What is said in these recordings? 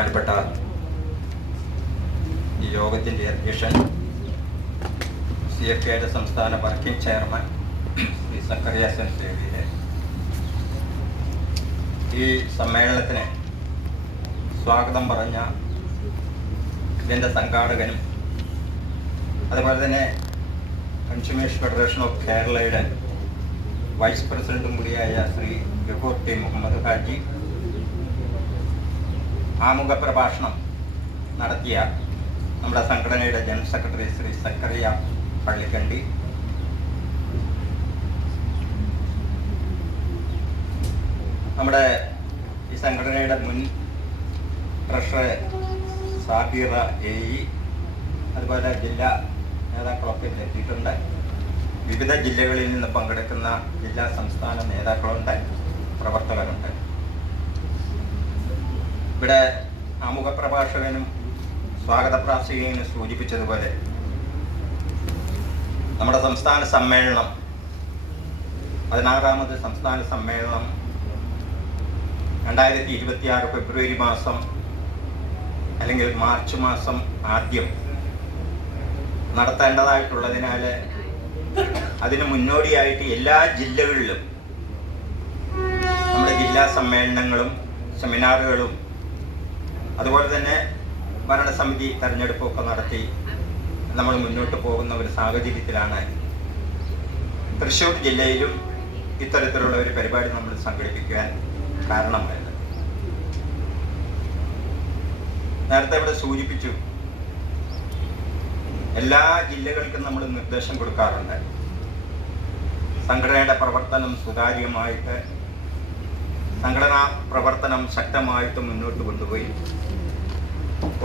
ബഹുമാനപ്പെട്ട ഈ യോഗത്തിൻ്റെ അധ്യക്ഷൻ CFKയുടെ സംസ്ഥാന വർക്കിംഗ് ചെയർമാൻ ശ്രീ സക്കറിയാസൻ സേവിയെ, ഈ സമ്മേളനത്തിന് സ്വാഗതം പറഞ്ഞ ഇതിൻ്റെ സംഘാടകനും അതുപോലെ തന്നെ കൺസ്യൂമേഴ്സ് ഫെഡറേഷൻ ഓഫ് കേരളയുടെ വൈസ് പ്രസിഡന്റും കൂടിയായ ശ്രീ ഗഫൂർ ടി മുഹമ്മദ് ഹാജി, ആമുഖ പ്രഭാഷണം നടത്തിയ നമ്മുടെ സംഘടനയുടെ ജനറൽ സെക്രട്ടറി ശ്രീ സക്കറിയ പള്ളിക്കണ്ടി, നമ്മുടെ ഈ സംഘടനയുടെ മുൻ ട്രഷറർ സാബിറ AE, അതുപോലെ ജില്ലാ നേതാക്കളൊക്കെ എത്തിയിട്ടുണ്ട്. വിവിധ ജില്ലകളിൽ നിന്ന് പങ്കെടുക്കുന്ന ജില്ലാ സംസ്ഥാന നേതാക്കളുണ്ട്, പ്രവർത്തകരുണ്ട്. ഇവിടെ ആമുഖ പ്രഭാഷകനും സ്വാഗത പ്രാസംഗികനും സൂചിപ്പിച്ചതുപോലെ നമ്മുടെ സംസ്ഥാന സമ്മേളനം 16ാമത് സംസ്ഥാന സമ്മേളനം 2026 ഫെബ്രുവരി മാസം അല്ലെങ്കിൽ മാർച്ച് മാസം ആദ്യം നടത്തേണ്ടതായിട്ടുള്ളതിനാൽ അതിന് മുന്നോടിയായിട്ട് എല്ലാ ജില്ലകളിലും നമ്മുടെ ജില്ലാ സമ്മേളനങ്ങളും സെമിനാറുകളും അതുപോലെ തന്നെ ഭരണസമിതി തെരഞ്ഞെടുപ്പൊക്കെ നടത്തി നമ്മൾ മുന്നോട്ട് പോകുന്ന ഒരു സാഹചര്യത്തിലാണ് തൃശ്ശൂർ ജില്ലയിലും ഇത്തരത്തിലുള്ള ഒരു പരിപാടി നമ്മൾ സംഘടിപ്പിക്കാൻ കാരണമായത്. നേരത്തെ ഇവിടെ സൂചിപ്പിച്ചു, എല്ലാ ജില്ലകൾക്കും നമ്മൾ നിർദ്ദേശം കൊടുക്കാറുണ്ട്. സംഘടനയുടെ പ്രവർത്തനം സുതാര്യമായിട്ട്, സംഘടനാ പ്രവർത്തനം ശക്തമായിട്ട് മുന്നോട്ട് കൊണ്ടുപോയി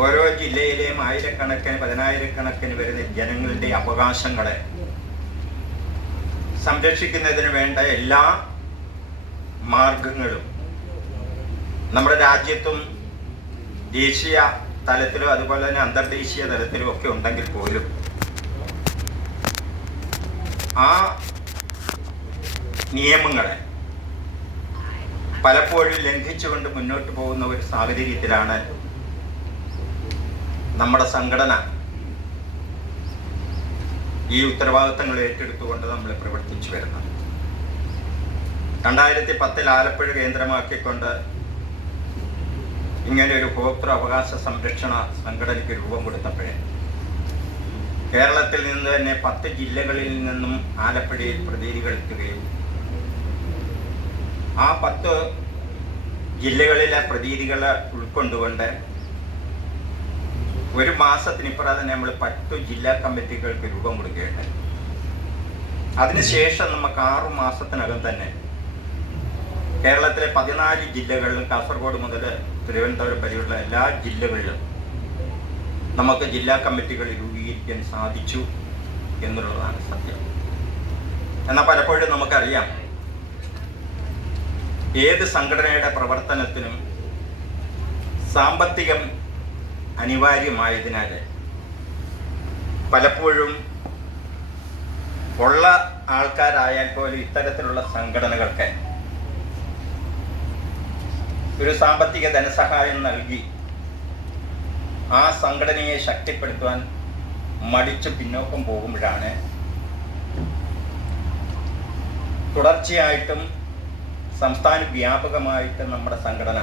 ഓരോ ജില്ലയിലെയും ആയിരക്കണക്കിന് പതിനായിരക്കണക്കിന് വരുന്ന ജനങ്ങളുടെ അവകാശങ്ങളെ സംരക്ഷിക്കുന്നതിന് വേണ്ട എല്ലാ മാർഗങ്ങളും നമ്മുടെ രാജ്യത്തും ദേശീയ തലത്തിലും അതുപോലെ തന്നെ അന്തർദേശീയ തലത്തിലും ഒക്കെ ഉണ്ടെങ്കിൽ പോലും ആ നിയമങ്ങളെ പലപ്പോഴും ലംഘിച്ചുകൊണ്ട് മുന്നോട്ട് പോകുന്ന ഒരു സാഹചര്യത്തിലാണ് നമ്മുടെ സംഘടന ഈ ഉത്തരവാദിത്തങ്ങൾ ഏറ്റെടുത്തുകൊണ്ട് നമ്മൾ പ്രവർത്തിച്ചു വരുന്നത്. 2010 ആലപ്പുഴ കേന്ദ്രമാക്കിക്കൊണ്ട് ഇങ്ങനെ ഒരു ഉപഭോക്തൃ അവകാശ സംരക്ഷണ സംഘടനയ്ക്ക് രൂപം കൊടുത്തപ്പോഴേ കേരളത്തിൽ നിന്ന് തന്നെ 10 ജില്ലകളിൽ നിന്നും ആലപ്പുഴയിൽ പ്രതിനിധികൾ എത്തുകയും ആ 10 ജില്ലകളിലെ പ്രതിനിധികളെ ഉൾക്കൊണ്ടുകൊണ്ട് ഒരു മാസത്തിനിപ്പുറം തന്നെ നമ്മൾ 10 ജില്ലാ കമ്മിറ്റികൾക്ക് രൂപം കൊടുക്കുകയുണ്ടായി. അതിനുശേഷം നമുക്ക് 6 മാസത്തിനകം തന്നെ കേരളത്തിലെ 14 ജില്ലകളിലും കാസർഗോഡ് മുതൽ തിരുവനന്തപുരം വരെയുള്ള എല്ലാ ജില്ലകളിലും നമുക്ക് ജില്ലാ കമ്മിറ്റികൾ രൂപീകരിക്കാൻ സാധിച്ചു എന്നുള്ളതാണ് സത്യം. എന്നാൽ പലപ്പോഴും നമുക്കറിയാം, ഏത് സംഘടനയുടെ പ്രവർത്തനത്തിനും സാമ്പത്തികം അനിവാര്യമായതിനാൽ പലപ്പോഴും ഉള്ള ആൾക്കാരായാൽ പോലും ഇത്തരത്തിലുള്ള സംഘടനകൾക്ക് ഒരു സാമ്പത്തിക ധനസഹായം നൽകി ആ സംഘടനയെ ശക്തിപ്പെടുത്തുവാൻ മടിച്ച് പിന്നോക്കം പോകുമ്പോഴാണ് തുടർച്ചയായിട്ടും സംസ്ഥാന വ്യാപകമായിട്ട് നമ്മുടെ സംഘടന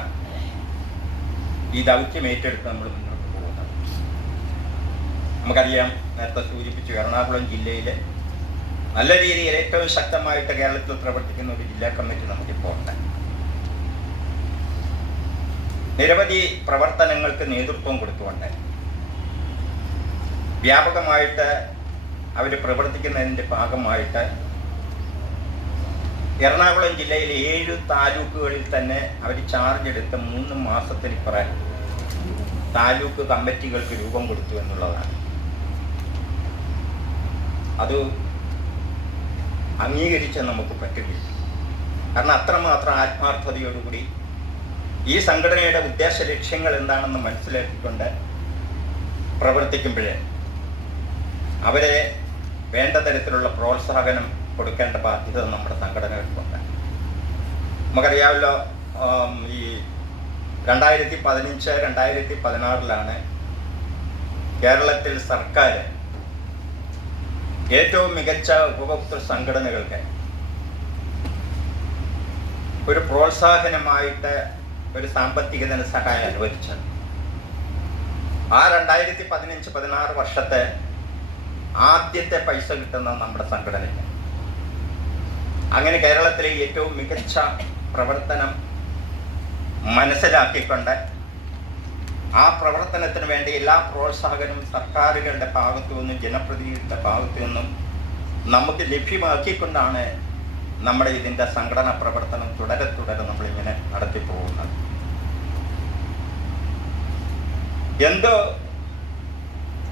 ഈ ദൗത്യം ഏറ്റെടുത്ത് നമ്മൾ മുന്നോട്ട് പോകുന്നത്. നമുക്കറിയാം, നേരത്തെ സൂചിപ്പിച്ചു, എറണാകുളം ജില്ലയിലെ നല്ല രീതിയിൽ ഏറ്റവും ശക്തമായിട്ട് കേരളത്തിൽ പ്രവർത്തിക്കുന്ന ഒരു ജില്ലാ കമ്മിറ്റി നമുക്കിപ്പോൾ ഉണ്ട്. നിരവധി പ്രവർത്തനങ്ങൾക്ക് നേതൃത്വം കൊടുത്തുകൊണ്ട് വ്യാപകമായിട്ട് അവർ പ്രവർത്തിക്കുന്നതിൻ്റെ ഭാഗമായിട്ട് എറണാകുളം ജില്ലയിലെ 7 താലൂക്കുകളിൽ തന്നെ അവർ ചാർജ് എടുത്ത് 3 മാസത്തിനിപ്പുറം താലൂക്ക് കമ്മിറ്റികൾക്ക് രൂപം കൊടുത്തു എന്നുള്ളതാണ്. അത് അംഗീകരിച്ച് നമുക്ക് പറ്റുകയില്ല. കാരണം അത്രമാത്രം ആത്മാർത്ഥതയോടുകൂടി ഈ സംഘടനയുടെ ഉദ്ദേശ ലക്ഷ്യങ്ങൾ എന്താണെന്ന് മനസ്സിലാക്കിക്കൊണ്ട് പ്രവർത്തിക്കുമ്പോഴേ അവരെ വേണ്ട തരത്തിലുള്ള പ്രോത്സാഹനം കൊടുക്കേണ്ട ബാധ്യത നമ്മുടെ സംഘടനകൾക്കുണ്ട്. നമുക്കറിയാമല്ലോ, ഈ 2015, 2016 കേരളത്തിൽ സർക്കാർ ഏറ്റവും മികച്ച ഉപഭോക്തൃ സംഘടനകൾക്ക് ഒരു പ്രോത്സാഹനമായിട്ട് ഒരു സാമ്പത്തിക ധനസഹായം അനുവദിച്ചത്. ആ 2015-16 വർഷത്തെ ആദ്യത്തെ പൈസ കിട്ടുന്ന നമ്മുടെ സംഘടനയ്ക്ക്. അങ്ങനെ കേരളത്തിലെ ഏറ്റവും മികച്ച പ്രവർത്തനം മനസ്സിലാക്കിക്കൊണ്ട് ആ പ്രവർത്തനത്തിന് വേണ്ടി എല്ലാ പ്രോത്സാഹനവും സർക്കാരുകളുടെ ഭാഗത്തു നിന്നും ജനപ്രതിനിധികളുടെ ഭാഗത്തു നിന്നും നമുക്ക് ലഭ്യമാക്കിക്കൊണ്ടാണ് നമ്മുടെ ഇതിൻ്റെ സംഘടനാ പ്രവർത്തനം തുടരെ നമ്മളിങ്ങനെ നടത്തിപ്പോകുന്നത്. എന്തോ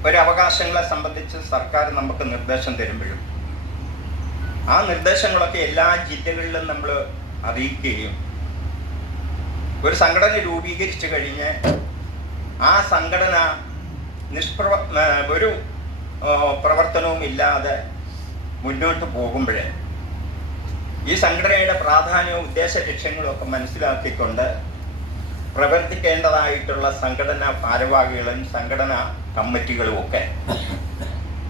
ഒരു അവകാശങ്ങളെ സംബന്ധിച്ച് സർക്കാർ നമുക്ക് നിർദ്ദേശം തരുമ്പോഴും ആ നിർദ്ദേശങ്ങളൊക്കെ എല്ലാ ജില്ലകളിലും നമ്മൾ അറിയിക്കുകയും ഒരു സംഘടന രൂപീകരിച്ചു കഴിഞ്ഞ് ആ സംഘടന ഒരു പ്രവർത്തനവും ഇല്ലാതെ മുന്നോട്ട് പോകുമ്പോഴേ ഈ സംഘടനയുടെ പ്രാധാന്യവും ഉദ്ദേശ ലക്ഷ്യങ്ങളും ഒക്കെ മനസ്സിലാക്കിക്കൊണ്ട് പ്രവർത്തിക്കേണ്ടതായിട്ടുള്ള സംഘടനാ ഭാരവാഹികളും സംഘടനാ കമ്മിറ്റികളും ഒക്കെ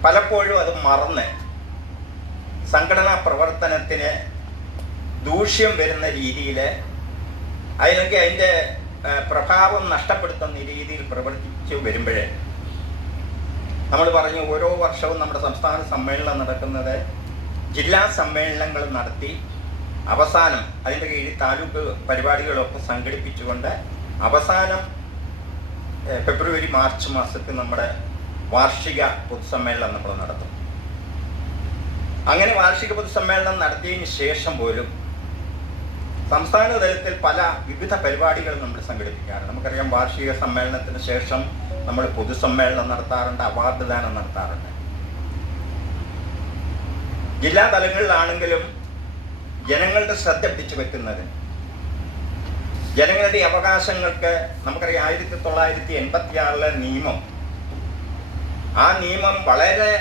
പലപ്പോഴും അത് മറന്ന് സംഘടനാ പ്രവർത്തനത്തിന് ദൂഷ്യം വരുന്ന രീതിയിൽ അല്ലെങ്കിൽ അതിൻ്റെ പ്രഭാവം നഷ്ടപ്പെടുത്തുന്ന രീതിയിൽ പ്രവർത്തിച്ചു വരുമ്പോഴേ നമ്മൾ പറഞ്ഞു ഓരോ വർഷവും നമ്മുടെ സംസ്ഥാന സമ്മേളനം നടക്കുന്നത് ജില്ലാ സമ്മേളനങ്ങൾ നടത്തി അവസാനം അതിൻ്റെ കീഴിൽ താലൂക്ക് പരിപാടികളൊക്കെ സംഘടിപ്പിച്ചുകൊണ്ട് അവസാനം ഫെബ്രുവരി മാർച്ച് മാസത്തിൽ നമ്മുടെ വാർഷിക പൊതുസമ്മേളനം നമ്മൾ നടത്തും. അങ്ങനെ വാർഷിക പൊതുസമ്മേളനം നടത്തിയതിന് ശേഷം പോലും സംസ്ഥാന തലത്തിൽ പല വിവിധ പരിപാടികൾ നമ്മൾ സംഘടിപ്പിക്കാറുണ്ട്. നമുക്കറിയാം വാർഷിക സമ്മേളനത്തിന് ശേഷം നമ്മൾ പൊതുസമ്മേളനം നടത്താറുണ്ട്, അവാർഡ് ദാനം നടത്താറുണ്ട്. ജില്ലാ തലങ്ങളിലാണെങ്കിലും ജനങ്ങളുടെ ശ്രദ്ധ പിടിച്ചു പറ്റുന്നതിന് ജനങ്ങളുടെ അവകാശങ്ങൾക്ക് നമുക്കറിയാം 1986 നിയമം, ആ നിയമം വളരെ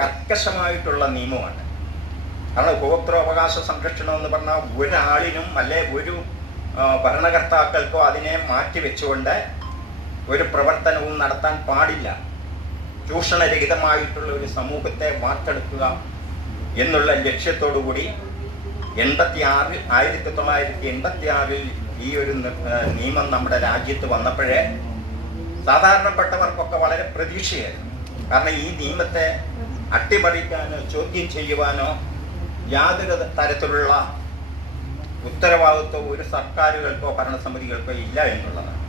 കർക്കശമായിട്ടുള്ള നിയമമാണ്. കാരണം ഉപഭോക്തൃ അവകാശ സംരക്ഷണം എന്ന് പറഞ്ഞാൽ ഒരാളിനും അല്ലെ ഒരു ഭരണകർത്താക്കൾക്കോ അതിനെ മാറ്റിവെച്ചുകൊണ്ട് ഒരു പ്രവർത്തനവും നടത്താൻ പാടില്ല. ചൂഷണരഹിതമായിട്ടുള്ള ഒരു സമൂഹത്തെ വാർത്തെടുക്കുക എന്നുള്ള ലക്ഷ്യത്തോടു കൂടി 1986 ഈ ഒരു നിയമം നമ്മുടെ രാജ്യത്ത് വന്നപ്പോഴേ സാധാരണപ്പെട്ടവർക്കൊക്കെ വളരെ പ്രതീക്ഷയായിരുന്നു. കാരണം ഈ നിയമത്തെ അട്ടിമറിക്കാനോ ചോദ്യം ചെയ്യുവാനോ യാതൊരു തരത്തിലുള്ള ഉത്തരവാദിത്വം ഒരു സർക്കാരുകൾക്കോ ഭരണസമിതികൾക്കോ ഇല്ല എന്നുള്ളതാണ്.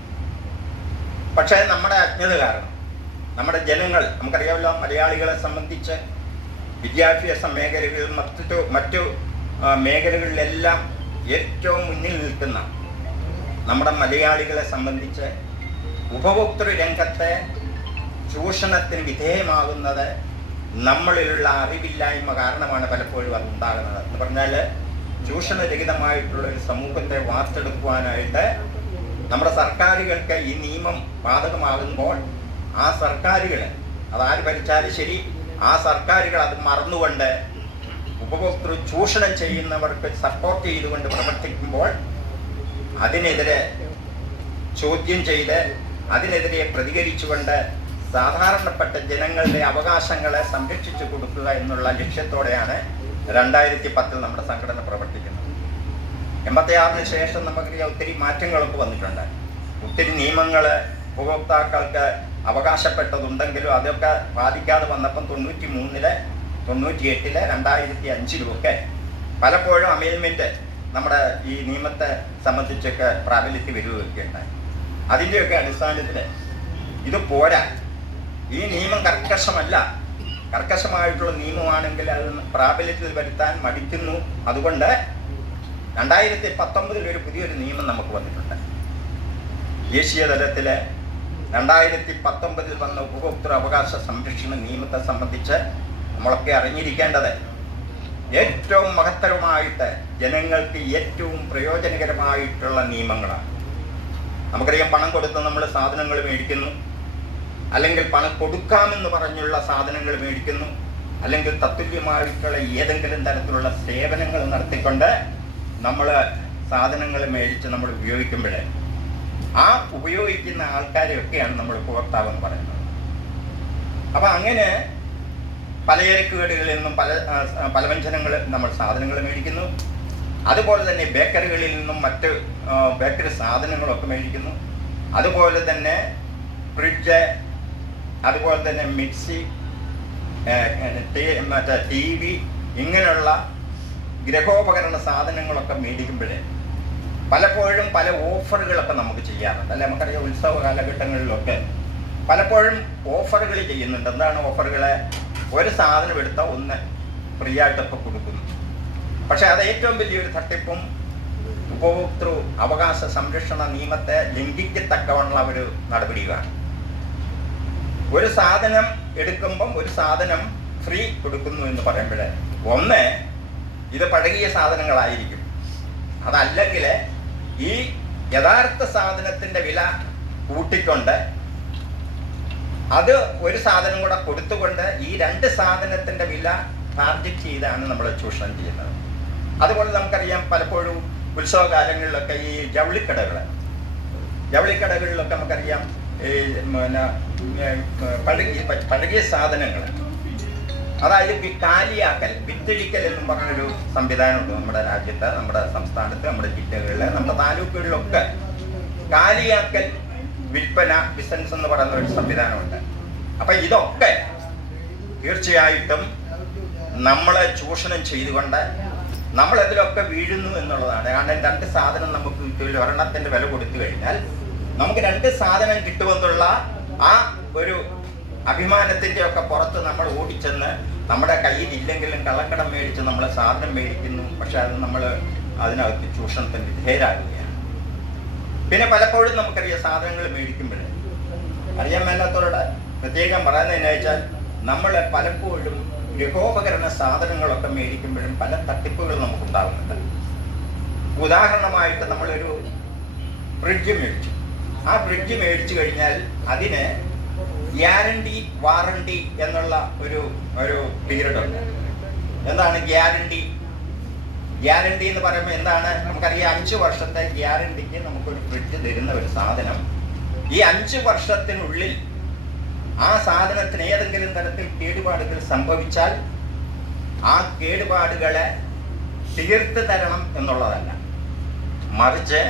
പക്ഷേ നമ്മുടെ അജ്ഞത കാരണം നമ്മുടെ ജനങ്ങൾ, നമുക്കറിയാമല്ലോ, മലയാളികളെ സംബന്ധിച്ച് വിദ്യാഭ്യാസ മേഖലകളിൽ മറ്റു മേഖലകളിലെല്ലാം ഏറ്റവും മുന്നിൽ നിൽക്കുന്ന നമ്മുടെ മലയാളികളെ സംബന്ധിച്ച് ഉപഭോക്തൃ രംഗത്തെ ചൂഷണത്തിന് വിധേയമാകുന്നത് നമ്മളിലുള്ള അറിവില്ലായ്മ കാരണമാണ് പലപ്പോഴും അത് ഉണ്ടാകുന്നത്. എന്ന് പറഞ്ഞാൽ ചൂഷണരഹിതമായിട്ടുള്ള ഒരു സമൂഹത്തെ വാർത്തെടുക്കുവാനായിട്ട് നമ്മുടെ സർക്കാരുകൾക്ക് ഈ നിയമം ബാധകമാകുമ്പോൾ ആ സർക്കാരുകൾ, അതാര് ഭരിച്ചാലും ശരി, ആ സർക്കാരുകൾ അത് മറന്നുകൊണ്ട് ഉപഭോക്തൃ ചൂഷണം ചെയ്യുന്നവർക്ക് സപ്പോർട്ട് ചെയ്തുകൊണ്ട് പ്രവർത്തിക്കുമ്പോൾ അതിനെതിരെ ചോദ്യം ചെയ്ത് അതിനെതിരെ പ്രതികരിച്ചുകൊണ്ട് സാധാരണപ്പെട്ട ജനങ്ങളുടെ അവകാശങ്ങളെ സംരക്ഷിച്ചു കൊടുക്കുക എന്നുള്ള ലക്ഷ്യത്തോടെയാണ് 2010 നമ്മുടെ സംഘടന പ്രവർത്തിക്കുന്നത്. 86 ശേഷം നമുക്കറിയാം ഒത്തിരി മാറ്റങ്ങളൊക്കെ വന്നിട്ടുണ്ട്. ഒത്തിരി നിയമങ്ങൾ ഉപഭോക്താക്കൾക്ക് അവകാശപ്പെട്ടതുണ്ടെങ്കിലും അതൊക്കെ ബാധിക്കാതെ വന്നപ്പം 93, 98, 2005 ഒക്കെ പലപ്പോഴും അമെൻമെൻറ്റ് നമ്മുടെ ഈ നിയമത്തെ സംബന്ധിച്ചൊക്കെ പ്രാബല്യത്തിൽ വരികയൊക്കെ ഉണ്ടായി. അതിൻ്റെയൊക്കെ അടിസ്ഥാനത്തിൽ ഇത് പോരാ, ഈ നിയമം കർക്കശമായിട്ടുള്ള നിയമമാണെങ്കിൽ അത് പ്രാബല്യത്തിൽ വരുത്താൻ മടിക്കുന്നു. അതുകൊണ്ട് 2019 ഒരു പുതിയൊരു നിയമം നമുക്ക് വന്നിട്ടുണ്ട്. ദേശീയ തലത്തിൽ 2019 വന്ന ഉപഭോക്തൃ അവകാശ സംരക്ഷണ നിയമത്തെ സംബന്ധിച്ച് നമ്മളൊക്കെ അറിഞ്ഞിരിക്കേണ്ടത് ഏറ്റവും മഹത്തരമായിട്ട് ജനങ്ങൾക്ക് ഏറ്റവും പ്രയോജനകരമായിട്ടുള്ള നിയമങ്ങളാണ്. നമുക്കറിയാം, പണം കൊടുത്ത് നമ്മൾ സാധനങ്ങൾ മേടിക്കുന്നു, അല്ലെങ്കിൽ പണം കൊടുക്കാമെന്ന് പറഞ്ഞുള്ള സാധനങ്ങൾ മേടിക്കുന്നു, അല്ലെങ്കിൽ തത്തുല്യമായിട്ടുള്ള ഏതെങ്കിലും തരത്തിലുള്ള സേവനങ്ങൾ നടത്തിക്കൊണ്ട് നമ്മൾ സാധനങ്ങൾ മേടിച്ച് നമ്മൾ ഉപയോഗിക്കുമ്പോൾ ആ ഉപയോഗിക്കുന്ന ആൾക്കാരെയൊക്കെയാണ് നമ്മൾ ഉപഭോക്താവ് എന്ന് പറയുന്നത്. അപ്പം അങ്ങനെ പലചരക്കുകടകളിൽ നിന്നും പലവ്യഞ്ജനങ്ങൾ നമ്മൾ സാധനങ്ങൾ മേടിക്കുന്നു. അതുപോലെ തന്നെ ബേക്കറികളിൽ നിന്നും മറ്റ് ബേക്കറി സാധനങ്ങളൊക്കെ മേടിക്കുന്നു. അതുപോലെ തന്നെ ഫ്രിഡ്ജ്, അതുപോലെ തന്നെ മിക്സി, മറ്റേ TV, ഇങ്ങനെയുള്ള ഗൃഹോപകരണ സാധനങ്ങളൊക്കെ മേടിക്കുമ്പോഴേ പലപ്പോഴും പല ഓഫറുകളൊക്കെ നമുക്ക് ചെയ്യാറുണ്ട്. അല്ലെ, നമുക്കറിയാം ഉത്സവ കാലഘട്ടങ്ങളിലൊക്കെ പലപ്പോഴും ഓഫറുകൾ ചെയ്യുന്നുണ്ട്. എന്താണ് ഓഫറുകൾ? ഒരു സാധനം എടുത്താൽ ഒന്ന് ഫ്രീ ആയിട്ടൊക്കെ കൊടുക്കുന്നു. പക്ഷെ അത് ഏറ്റവും വലിയൊരു തട്ടിപ്പും ഉപഭോക്തൃ അവകാശ സംരക്ഷണ നിയമത്തെ ലംഘിക്കത്തക്കവണ്ണ ഒരു നടപടിയാണ്. ഒരു സാധനം എടുക്കുമ്പം ഒരു സാധനം ഫ്രീ കൊടുക്കുന്നു എന്ന് പറയുമ്പോൾ ഒന്ന്, ഇത് പഴകിയ സാധനങ്ങളായിരിക്കും. അതല്ലെങ്കിൽ ഈ യഥാർത്ഥ സാധനത്തിൻ്റെ വില കൂട്ടിക്കൊണ്ട് അത് ഒരു സാധനം കൂടെ കൊടുത്തുകൊണ്ട് ഈ രണ്ട് സാധനത്തിൻ്റെ വില ടാർഗറ്റ് ചെയ്താണ് നമ്മൾ ചൂഷണം ചെയ്യുന്നത്. അതുപോലെ നമുക്കറിയാം പലപ്പോഴും ഉത്സവകാലങ്ങളിലൊക്കെ ഈ ജവളിക്കടകളിലൊക്കെ നമുക്കറിയാം പഴകിയ സാധനങ്ങൾ, അതായത് കാലിയാക്കൽ, വിറ്റഴിക്കൽ എന്നും പറഞ്ഞൊരു സംവിധാനമുണ്ട് നമ്മുടെ രാജ്യത്ത്, നമ്മുടെ സംസ്ഥാനത്ത്, നമ്മുടെ ജില്ലകളിൽ, നമ്മുടെ താലൂക്കുകളിലൊക്കെ കാലിയാക്കൽ വിൽപ്പന ബിസിനസ് എന്ന് പറയുന്ന ഒരു സംവിധാനമുണ്ട്. അപ്പം ഇതൊക്കെ തീർച്ചയായിട്ടും നമ്മളെ ചൂഷണം ചെയ്തുകൊണ്ട് നമ്മളതിലൊക്കെ വീഴുന്നു എന്നുള്ളതാണ്. കാരണം രണ്ട് സാധനം നമുക്ക് കിട്ടില്ല, ഒരെണ്ണത്തിൻ്റെ വില കൊടുത്തു കഴിഞ്ഞാൽ നമുക്ക് രണ്ട് സാധനം കിട്ടുമെന്നുള്ള ആ ഒരു അഭിമാനത്തിൻ്റെ ഒക്കെ പുറത്ത് നമ്മൾ ഓടിച്ചെന്ന് നമ്മുടെ കയ്യിൽ ഇല്ലെങ്കിലും കള്ളക്കടം മേടിച്ച് നമ്മൾ സാധനം മേടിക്കുന്നു. പക്ഷെ അത് നമ്മൾ അതിനകത്ത് ചൂഷണത്തിന് വിധേയരാകുകയാണ്. പിന്നെ പലപ്പോഴും നമുക്കറിയാം സാധനങ്ങൾ മേടിക്കുമ്പോൾ അറിയാൻ മേലാത്തവരോട് പ്രത്യേകം പറയുന്നതെന്ന് വെച്ചാൽ നമ്മൾ പലപ്പോഴും ഗൃഹോപകരണ സാധനങ്ങളൊക്കെ മേടിക്കുമ്പോഴും പല തട്ടിപ്പുകൾ നമുക്കുണ്ടാകുന്നുണ്ട്. ഉദാഹരണമായിട്ട് നമ്മളൊരു ഫ്രിഡ്ജ് മേടിച്ചു. ആ ഫ്രിഡ്ജ് മേടിച്ചു കഴിഞ്ഞാൽ അതിന് ഗ്യാരണ്ടി, വാറണ്ടി എന്നുള്ള ഒരു പീരീഡ് ഉണ്ട്. എന്താണ് ഗ്യാരണ്ടി? ഗ്യാരണ്ടി എന്ന് പറയുമ്പോൾ എന്താണ്? നമുക്കറിയാം 5 വർഷത്തെ ഗ്യാരണ്ടിക്ക് നമുക്കൊരു ഫ്രിഡ്ജ് തരുന്ന ഒരു സാധനം. ഈ 5 വർഷത്തിനുള്ളിൽ ആ സാധനത്തിന് ഏതെങ്കിലും തരത്തിൽ കേടുപാടുകൾ സംഭവിച്ചാൽ ആ കേടുപാടുകളെ തീർത്ത് തരണം എന്നുള്ളതല്ല, മറിച്ച്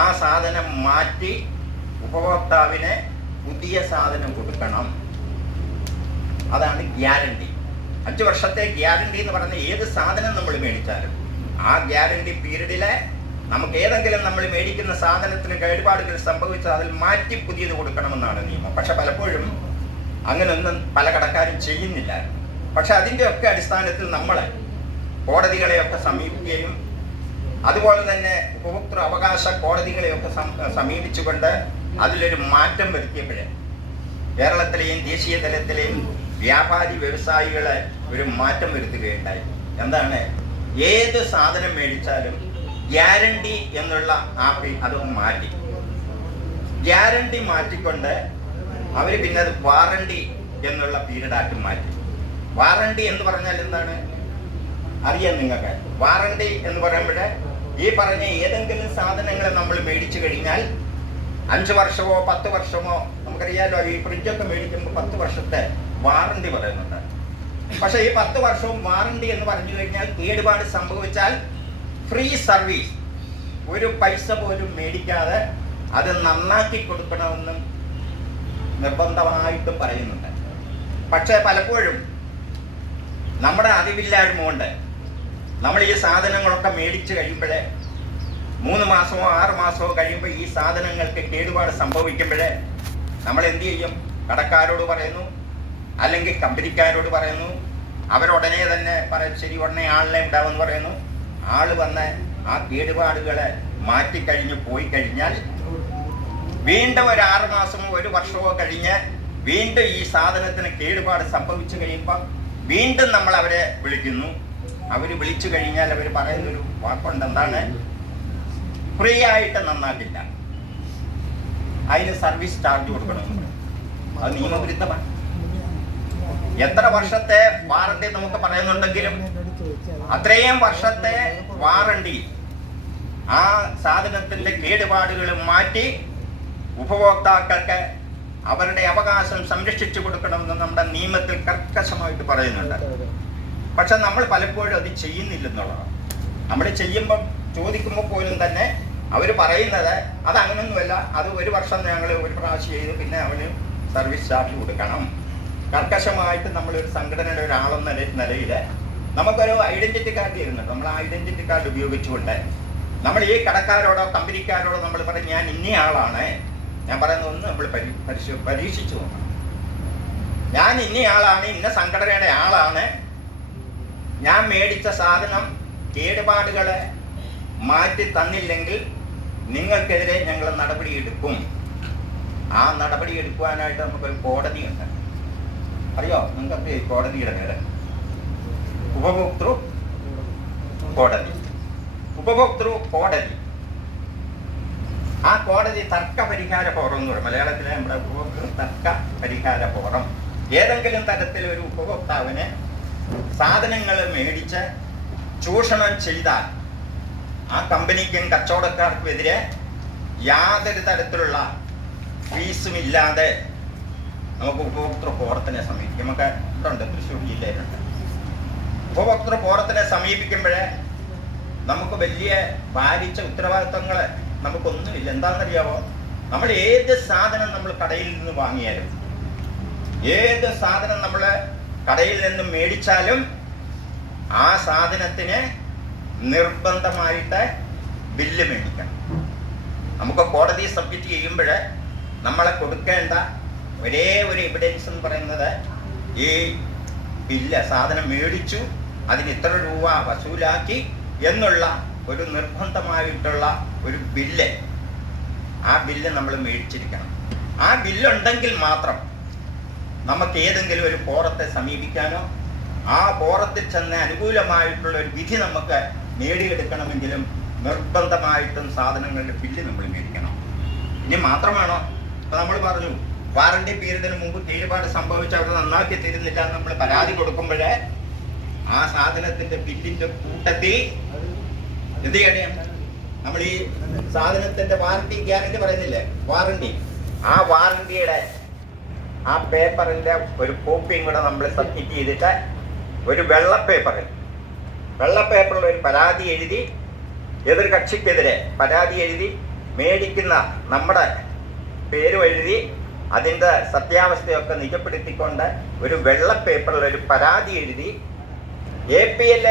ആ സാധനം മാറ്റി ഉപഭോക്താവിന് പുതിയ സാധനം കൊടുക്കണം. അതാണ് ഗ്യാരണ്ടി. 5 വർഷത്തെ ഗ്യാരണ്ടി എന്ന് പറയുന്ന ഏത് സാധനം നമ്മൾ മേടിച്ചാലും ആ ഗ്യാരണ്ടി പീരീഡിലെ നമുക്ക് ഏതെങ്കിലും നമ്മൾ മേടിക്കുന്ന സാധനത്തിന് കേടുപാടുകൾ സംഭവിച്ചാൽ അതിൽ മാറ്റി പുതിയത് കൊടുക്കണമെന്നാണ് നിയമം. പക്ഷെ പലപ്പോഴും അങ്ങനെയൊന്നും പല കടക്കാരും ചെയ്യുന്നില്ല. പക്ഷെ അതിൻ്റെയൊക്കെ അടിസ്ഥാനത്തിൽ നമ്മൾ കോടതികളെയൊക്കെ സമീപിക്കുകയും അതുപോലെ തന്നെ ഉപഭോക്തൃ അവകാശ കോടതികളെയൊക്കെ സമീപിച്ചുകൊണ്ട് അതിലൊരു മാറ്റം വരുത്തിയപ്പോഴേ കേരളത്തിലെയും ദേശീയ തലത്തിലെയും വ്യാപാരി വ്യവസായികളെ ഒരു മാറ്റം വരുത്തുകയുണ്ടായി. എന്താണ്? ഏത് സാധനം മേടിച്ചാലും ഗ്യാരണ്ടി എന്നുള്ള അതൊന്ന് മാറ്റി, ഗ്യാരണ്ടി മാറ്റിക്കൊണ്ട് അവർ പിന്നെ അത് വാറണ്ടി എന്നുള്ള പീരീഡാക്കി മാറ്റി. വാറണ്ടി എന്ന് പറഞ്ഞാൽ എന്താണ് അറിയാം നിങ്ങൾക്ക്? വാറണ്ടി എന്ന് പറയുമ്പോൾ ഈ പറഞ്ഞ ഏതെങ്കിലും സാധനങ്ങൾ നമ്മൾ മേടിച്ചു കഴിഞ്ഞാൽ 5 വർഷമോ 10 വർഷമോ, നമുക്കറിയാലോ ഈ ഫ്രിഡ്ജൊക്കെ മേടിക്കുമ്പോൾ 10 വർഷത്തെ വാറണ്ടി പറയുന്നുണ്ട്. പക്ഷേ ഈ 10 വർഷവും വാറണ്ടി എന്ന് പറഞ്ഞു കഴിഞ്ഞാൽ കേടുപാട് സംഭവിച്ചാൽ ഫ്രീ സർവീസ്, ഒരു പൈസ പോലും മേടിക്കാതെ അത് നന്നാക്കി കൊടുക്കണമെന്നും നിർബന്ധമായിട്ടും പറയുന്നുണ്ട്. പക്ഷേ പലപ്പോഴും നമ്മുടെ അറിവില്ലായ്മ കൊണ്ട് നമ്മൾ ഈ സാധനങ്ങളൊക്കെ മേടിച്ച് കഴിയുമ്പോഴേ 3 മാസമോ 6 മാസമോ കഴിയുമ്പോൾ ഈ സാധനങ്ങൾക്ക് കേടുപാട് സംഭവിക്കുമ്പോഴേ നമ്മൾ എന്ത് ചെയ്യും? കടക്കാരോട് പറയുന്നു, അല്ലെങ്കിൽ കമ്പനിക്കാരോട് പറയുന്നു. അവരുടനെ തന്നെ പറയും, ശരി ഉടനെ ആളിനെ ഉണ്ടാവുമെന്ന് പറയുന്നു. ആള് വന്ന് ആ കേടുപാടുകളെ മാറ്റിക്കഴിഞ്ഞ് പോയി കഴിഞ്ഞാൽ വീണ്ടും ഒരു 6 മാസമോ 1 വർഷമോ കഴിഞ്ഞ് വീണ്ടും ഈ സാധനത്തിന് കേടുപാട് സംഭവിച്ചു കഴിയുമ്പോൾ വീണ്ടും നമ്മൾ അവരെ വിളിക്കുന്നു. അവർ വിളിച്ചു കഴിഞ്ഞാൽ അവർ പറയുന്നൊരു വാക്കുണ്ട്, എന്താണ്? ഫ്രീ ആയിട്ട് നന്നാക്കില്ല, അതിന് സർവീസ് ചാർജ് കൊടുക്കണമെന്ന് പറയും. അത് നിയമവിരുദ്ധമാണ്. എത്ര വർഷത്തെ വാറണ്ടി നമുക്ക് പറയുന്നുണ്ടെങ്കിലും അത്രയും വർഷത്തെ വാറണ്ടി ആ സാധനത്തിൻ്റെ കേടുപാടുകൾ മാറ്റി ഉപഭോക്താക്കൾക്ക് അവരുടെ അവകാശം സംരക്ഷിച്ചു കൊടുക്കണമെന്ന് നമ്മുടെ നിയമത്തിൽ കർക്കശമായിട്ട് പറയുന്നുണ്ട്. പക്ഷെ നമ്മൾ പലപ്പോഴും അത് ചെയ്യുന്നില്ലെന്നുള്ളതാണ്. നമ്മൾ ചെയ്യുമ്പോൾ ചോദിക്കുമ്പോൾ പോലും തന്നെ അവർ പറയുന്നത് അത് അങ്ങനെയൊന്നുമല്ല, അത് ഒരു വർഷം ഞങ്ങൾ ഒരു പ്രാവശ്യം ചെയ്ത് പിന്നെ അവന് സർവീസ് ചാർജ് കൊടുക്കണം. കർക്കശമായിട്ട് നമ്മളൊരു സംഘടനയുടെ ഒരാളെന്ന നിലയിൽ നമുക്കൊരു ഐഡൻറ്റിറ്റി കാർഡ് തരുന്നുണ്ട്. നമ്മൾ ആ ഐഡൻറ്റിറ്റി കാർഡ് ഉപയോഗിച്ചുകൊണ്ട് നമ്മൾ ഈ കടക്കാരോടോ കമ്പനിക്കാരോടോ നമ്മൾ പറയും ഞാൻ ഇന്നയാളാണ്, ഞാൻ പറയുന്ന ഒന്ന് നമ്മൾ പരീക്ഷിച്ചു നോക്കണം. ഞാൻ ഇന്നയാളാണ്, ഇന്ന സംഘടനയുടെ ആളാണ്, ഞാൻ മേടിച്ച സാധനം കേടുപാടുകളെ മാറ്റി തന്നില്ലെങ്കിൽ നിങ്ങൾക്കെതിരെ ഞങ്ങൾ നടപടിയെടുക്കും. ആ നടപടി എടുക്കുവാനായിട്ട് നമുക്കൊരു കോടതിയുണ്ട്. അറിയോ നിങ്ങൾക്ക് കോടതിയുടെ പേര്? ഉപഭോക്തൃ കോടതി. ഉപഭോക്തൃ കോടതി. ആ കോടതി തർക്ക പരിഹാര ഫോറം എന്ന് പറയും മലയാളത്തിലെ. നമ്മുടെ ഉപഭോക്തൃ തർക്ക പരിഹാര ഫോറം ഏതെങ്കിലും തരത്തിലൊരു ഉപഭോക്താവിന് സാധനങ്ങൾ മേടിച്ച് ചൂഷണം ചെയ്താൽ ആ കമ്പനിക്കും കച്ചവടക്കാർക്കുമെതിരെ യാതൊരു തരത്തിലുള്ള ഫീസും ഇല്ലാതെ നമുക്ക് ഉപഭോക്തൃ ഫോറത്തിനെ സമീപിക്കും. നമുക്ക് ഇവിടെ ഉണ്ട്, തൃശ്ശൂർ ജില്ലയിലുണ്ട്. ഉപഭോക്തൃ ഫോറത്തിനെ സമീപിക്കുമ്പോഴേ നമുക്ക് വലിയ ഭാരിച്ച ഉത്തരവാദിത്തങ്ങൾ നമുക്കൊന്നുമില്ല. എന്താണെന്നറിയാമോ? നമ്മൾ ഏത് സാധനം നമ്മൾ കടയിൽ നിന്ന് വാങ്ങിയാലും, ഏത് സാധനം നമ്മൾ കടയിൽ നിന്ന് മേടിച്ചാലും ആ സാധനത്തിന് നിർബന്ധമായിട്ട് ബില്ല് മേടിക്കണം. നമുക്ക് കോടതി സബ്മിറ്റ് ചെയ്യുമ്പോൾ നമ്മളെ കൊടുക്കേണ്ട ഒരേ ഒരു എവിഡൻസ് എന്ന് പറയുന്നത് ഈ ബില്ല്, സാധനം മേടിച്ചു അതിന് ഇത്ര രൂപ വസൂലാക്കി എന്നുള്ള ഒരു നിർബന്ധമായിട്ടുള്ള ഒരു ബില്ല്, ആ ബില്ല് നമ്മൾ മേടിച്ചിരിക്കണം. ആ ബില്ലുണ്ടെങ്കിൽ മാത്രം നമുക്ക് ഏതെങ്കിലും ഒരു ഫോറത്തെ സമീപിക്കാനോ ആ ഫോറത്തിൽ ചെന്ന് അനുകൂലമായിട്ടുള്ള ഒരു വിധി നമുക്ക് നേടിയെടുക്കണമെങ്കിലും നിർബന്ധമായിട്ടും സാധനങ്ങളുടെ ബില്ല് നമ്മൾ മേടിക്കണം. ഇനി മാത്രമാണോ? ഇപ്പം നമ്മൾ പറഞ്ഞു വാറണ്ടി പീരീഡിന് മുമ്പ് കേടുപാട് സംഭവിച്ച് അവർ നന്നാക്കി തരുന്നില്ല എന്ന് നമ്മൾ പരാതി കൊടുക്കുമ്പോഴേ ആ സാധനത്തിന്റെ ബില്ലിന്റെ കൂട്ടത്തിൽ എന്ത് ചെയ്യണം? നമ്മൾ ഈ സാധനത്തിന്റെ വാറണ്ടി ഗ്യാരണ്ടി പറയുന്നില്ലേ, വാറണ്ടി, ആ വാറണ്ടിയുടെ ആ പേപ്പറിന്റെ ഒരു കോപ്പിയും കൂടെ നമ്മൾ സബ്മിറ്റ് ചെയ്തിട്ട് ഒരു വെള്ള പേപ്പറിൽ ഒരു പരാതി എഴുതി, എതിർ കക്ഷിക്കെതിരെ പരാതി എഴുതി, മേടിക്കുന്ന നമ്മുടെ പേരും എഴുതി, അതിൻ്റെ സത്യാവസ്ഥയൊക്കെ നിജപ്പെടുത്തിക്കൊണ്ട് ഒരു വെള്ള പേപ്പറിൽ ഒരു പരാതി എഴുതി APL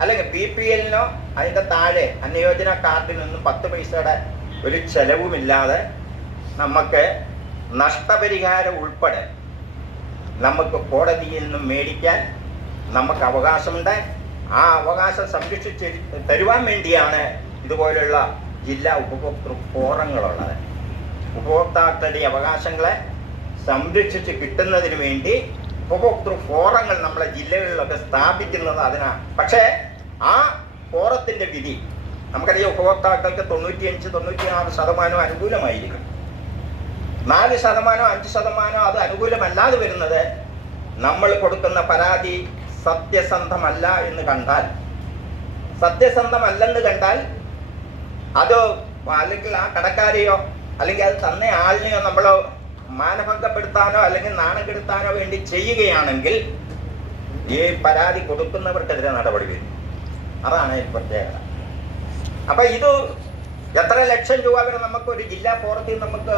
അല്ലെങ്കിൽ BPL അതിൻ്റെ താഴെ അന്യോജന കാർഡിനൊന്നും 10 പൈസയുടെ ഒരു ചെലവുമില്ലാതെ നമുക്ക് നഷ്ടപരിഹാരം ഉൾപ്പെടെ നമുക്ക് കോടതിയിൽ നിന്നും മേടിക്കാൻ നമുക്ക് അവകാശമുണ്ട്. ആ അവകാശം സംരക്ഷിച്ച് തരുവാൻ വേണ്ടിയാണ് ഇതുപോലുള്ള ജില്ലാ ഉപഭോക്തൃ ഫോറങ്ങളുള്ളത്. ഉപഭോക്താക്കളുടെ അവകാശങ്ങളെ സംരക്ഷിച്ച് കിട്ടുന്നതിന് വേണ്ടി ഉപഭോക്തൃ ഫോറങ്ങൾ നമ്മളെ ജില്ലകളിലൊക്കെ സ്ഥാപിക്കുന്നത് അതിനാണ്. പക്ഷേ ആ ഫോറത്തിൻ്റെ വിധി നമുക്കറിയാം, ഉപഭോക്താക്കൾക്ക് 95-96% അനുകൂലമായിരിക്കും. 4%, 5% അത് അനുകൂലമല്ലാതെ വരുന്നത് നമ്മൾ കൊടുക്കുന്ന പരാതി സത്യസന്ധമല്ല എന്ന് കണ്ടാൽ, സത്യസന്ധമല്ലെന്ന് കണ്ടാൽ അത് അല്ലെങ്കിൽ ആ കടക്കാരെയോ അല്ലെങ്കിൽ അത് തന്ന ആളിനെയോ നമ്മൾ മാനഭംഗപ്പെടുത്താനോ അല്ലെങ്കിൽ നാണം കെടുത്താനോ വേണ്ടി ചെയ്യുകയാണെങ്കിൽ ഈ പരാതി കൊടുക്കുന്നവർക്കെതിരെ നടപടി വരും. അതാണ് ഈ പ്രത്യേകത. അപ്പം ഇത് എത്ര ലക്ഷം രൂപ വരെ നമുക്കൊരു ജില്ലാ ഫോറത്തിൽ നമുക്ക്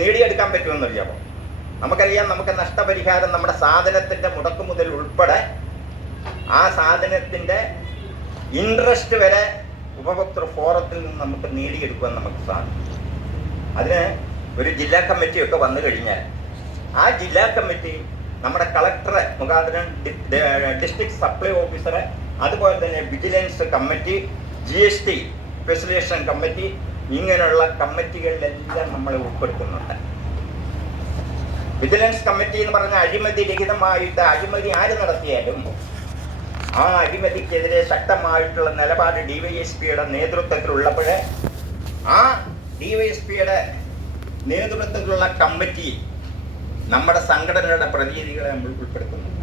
നേടിയെടുക്കാൻ പറ്റുമെന്നറിയാമോ? നമുക്കറിയാം, നമുക്ക് നഷ്ടപരിഹാരം നമ്മുടെ സാധനത്തിൻ്റെ മുടക്ക് മുതൽ ഉൾപ്പെടെ ആ സാധനത്തിൻ്റെ ഇൻട്രസ്റ്റ് വരെ ഉപഭോക്തൃ ഫോറത്തിൽ നിന്ന് നമുക്ക് നേടിയെടുക്കുവാൻ നമുക്ക് സാധിക്കും. അതിന് ഒരു ജില്ലാ കമ്മിറ്റിയൊക്കെ വന്നു കഴിഞ്ഞാൽ ആ ജില്ലാ കമ്മിറ്റി നമ്മുടെ കളക്ടറെ മുഖാന്തരം ഡിസ്ട്രിക്ട് സപ്ലൈ ഓഫീസറെ, അതുപോലെ തന്നെ vigilance committee, GST specialisation committee, ഇങ്ങനെയുള്ള കമ്മിറ്റികളിലെല്ലാം നമ്മൾ ഉൾപ്പെടുത്തുന്നുണ്ട്. വിജിലൻസ് കമ്മിറ്റി എന്ന് പറഞ്ഞാൽ അഴിമതി രഹിതമായിട്ട് അഴിമതി ആര് നടത്തിയാലും ആ അഴിമതിക്കെതിരെ ശക്തമായിട്ടുള്ള നിലപാട് DYSPയുടെ നേതൃത്വത്തിലുള്ളപ്പോൾ ആ DYSPയുടെ നേതൃത്വത്തിലുള്ള കമ്മിറ്റി നമ്മുടെ സംഘടനയുടെ പ്രതിനിധികളെ നമ്മൾ ഉൾപ്പെടുത്തുന്നുണ്ട്.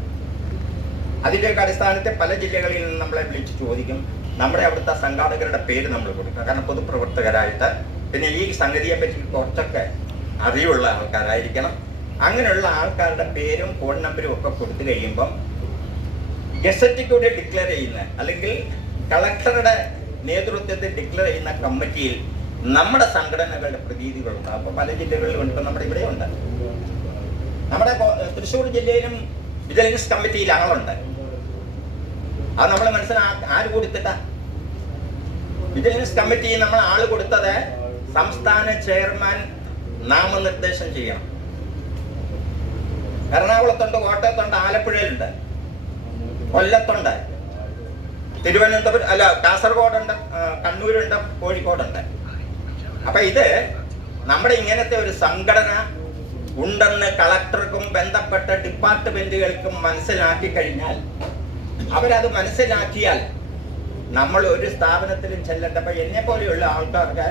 അതിൻ്റെയൊക്കെ അടിസ്ഥാനത്തിൽ പല ജില്ലകളിൽ നിന്ന് നമ്മളെ വിളിച്ച് ചോദിക്കും, നമ്മുടെ അവിടുത്തെ സംഘാടകരുടെ പേര് നമ്മൾ കൊടുക്കുക. കാരണം പൊതുപ്രവർത്തകരായിട്ട്, പിന്നെ ഈ സംഗതിയെ പറ്റി കുറച്ചൊക്കെ അറിവുള്ള ആൾക്കാരായിരിക്കണം. അങ്ങനെയുള്ള ആൾക്കാരുടെ പേരും ഫോൺ നമ്പരും ഒക്കെ കൊടുത്തു കഴിയുമ്പം ഗസറ്റിൽ കൂടി ഡിക്ലെയർ ചെയ്യുന്ന, അല്ലെങ്കിൽ കളക്ടറുടെ നേതൃത്വത്തിൽ ഡിക്ലെയർ ചെയ്യുന്ന കമ്മിറ്റിയിൽ നമ്മുടെ സംഘടനകളുടെ പ്രതിനിധികളുണ്ട്. അപ്പോൾ പല ജില്ലകളിലും ഉണ്ട്. ഇപ്പം നമ്മുടെ ഇവിടെ ഉണ്ട്. നമ്മുടെ തൃശ്ശൂർ ജില്ലയിലും വിജിലൻസ് കമ്മിറ്റിയിൽ ആളുണ്ട്. അത് നമ്മൾ ആര് കൊടുത്തിട്ടാ? വിജിലൻസ് കമ്മിറ്റിയിൽ നമ്മൾ ആള് കൊടുത്തത് സംസ്ഥാന ചെയർമാൻ നാമനിർദ്ദേശം ചെയ്യണം. എറണാകുളത്തുണ്ട്, കോട്ടയത്തുണ്ട്, ആലപ്പുഴയിലുണ്ട്, കൊല്ലത്തുണ്ട്, തിരുവനന്തപുരം അല്ല കാസർഗോഡുണ്ട്, കണ്ണൂരുണ്ട്, കോഴിക്കോടുണ്ട്. അപ്പൊ ഇത് നമ്മുടെ ഇങ്ങനത്തെ ഒരു സംഘടന ഉണ്ടെന്ന് കളക്ടർക്കും ബന്ധപ്പെട്ട ഡിപ്പാർട്ട്മെന്റുകൾക്കും മനസ്സിലാക്കി കഴിഞ്ഞാൽ, അവരത് മനസ്സിലാക്കിയാൽ നമ്മൾ ഒരു സ്ഥാപനത്തിലും ചെല്ലേണ്ട. അപ്പൊ എന്നെ പോലെയുള്ള ആൾക്കാർക്ക്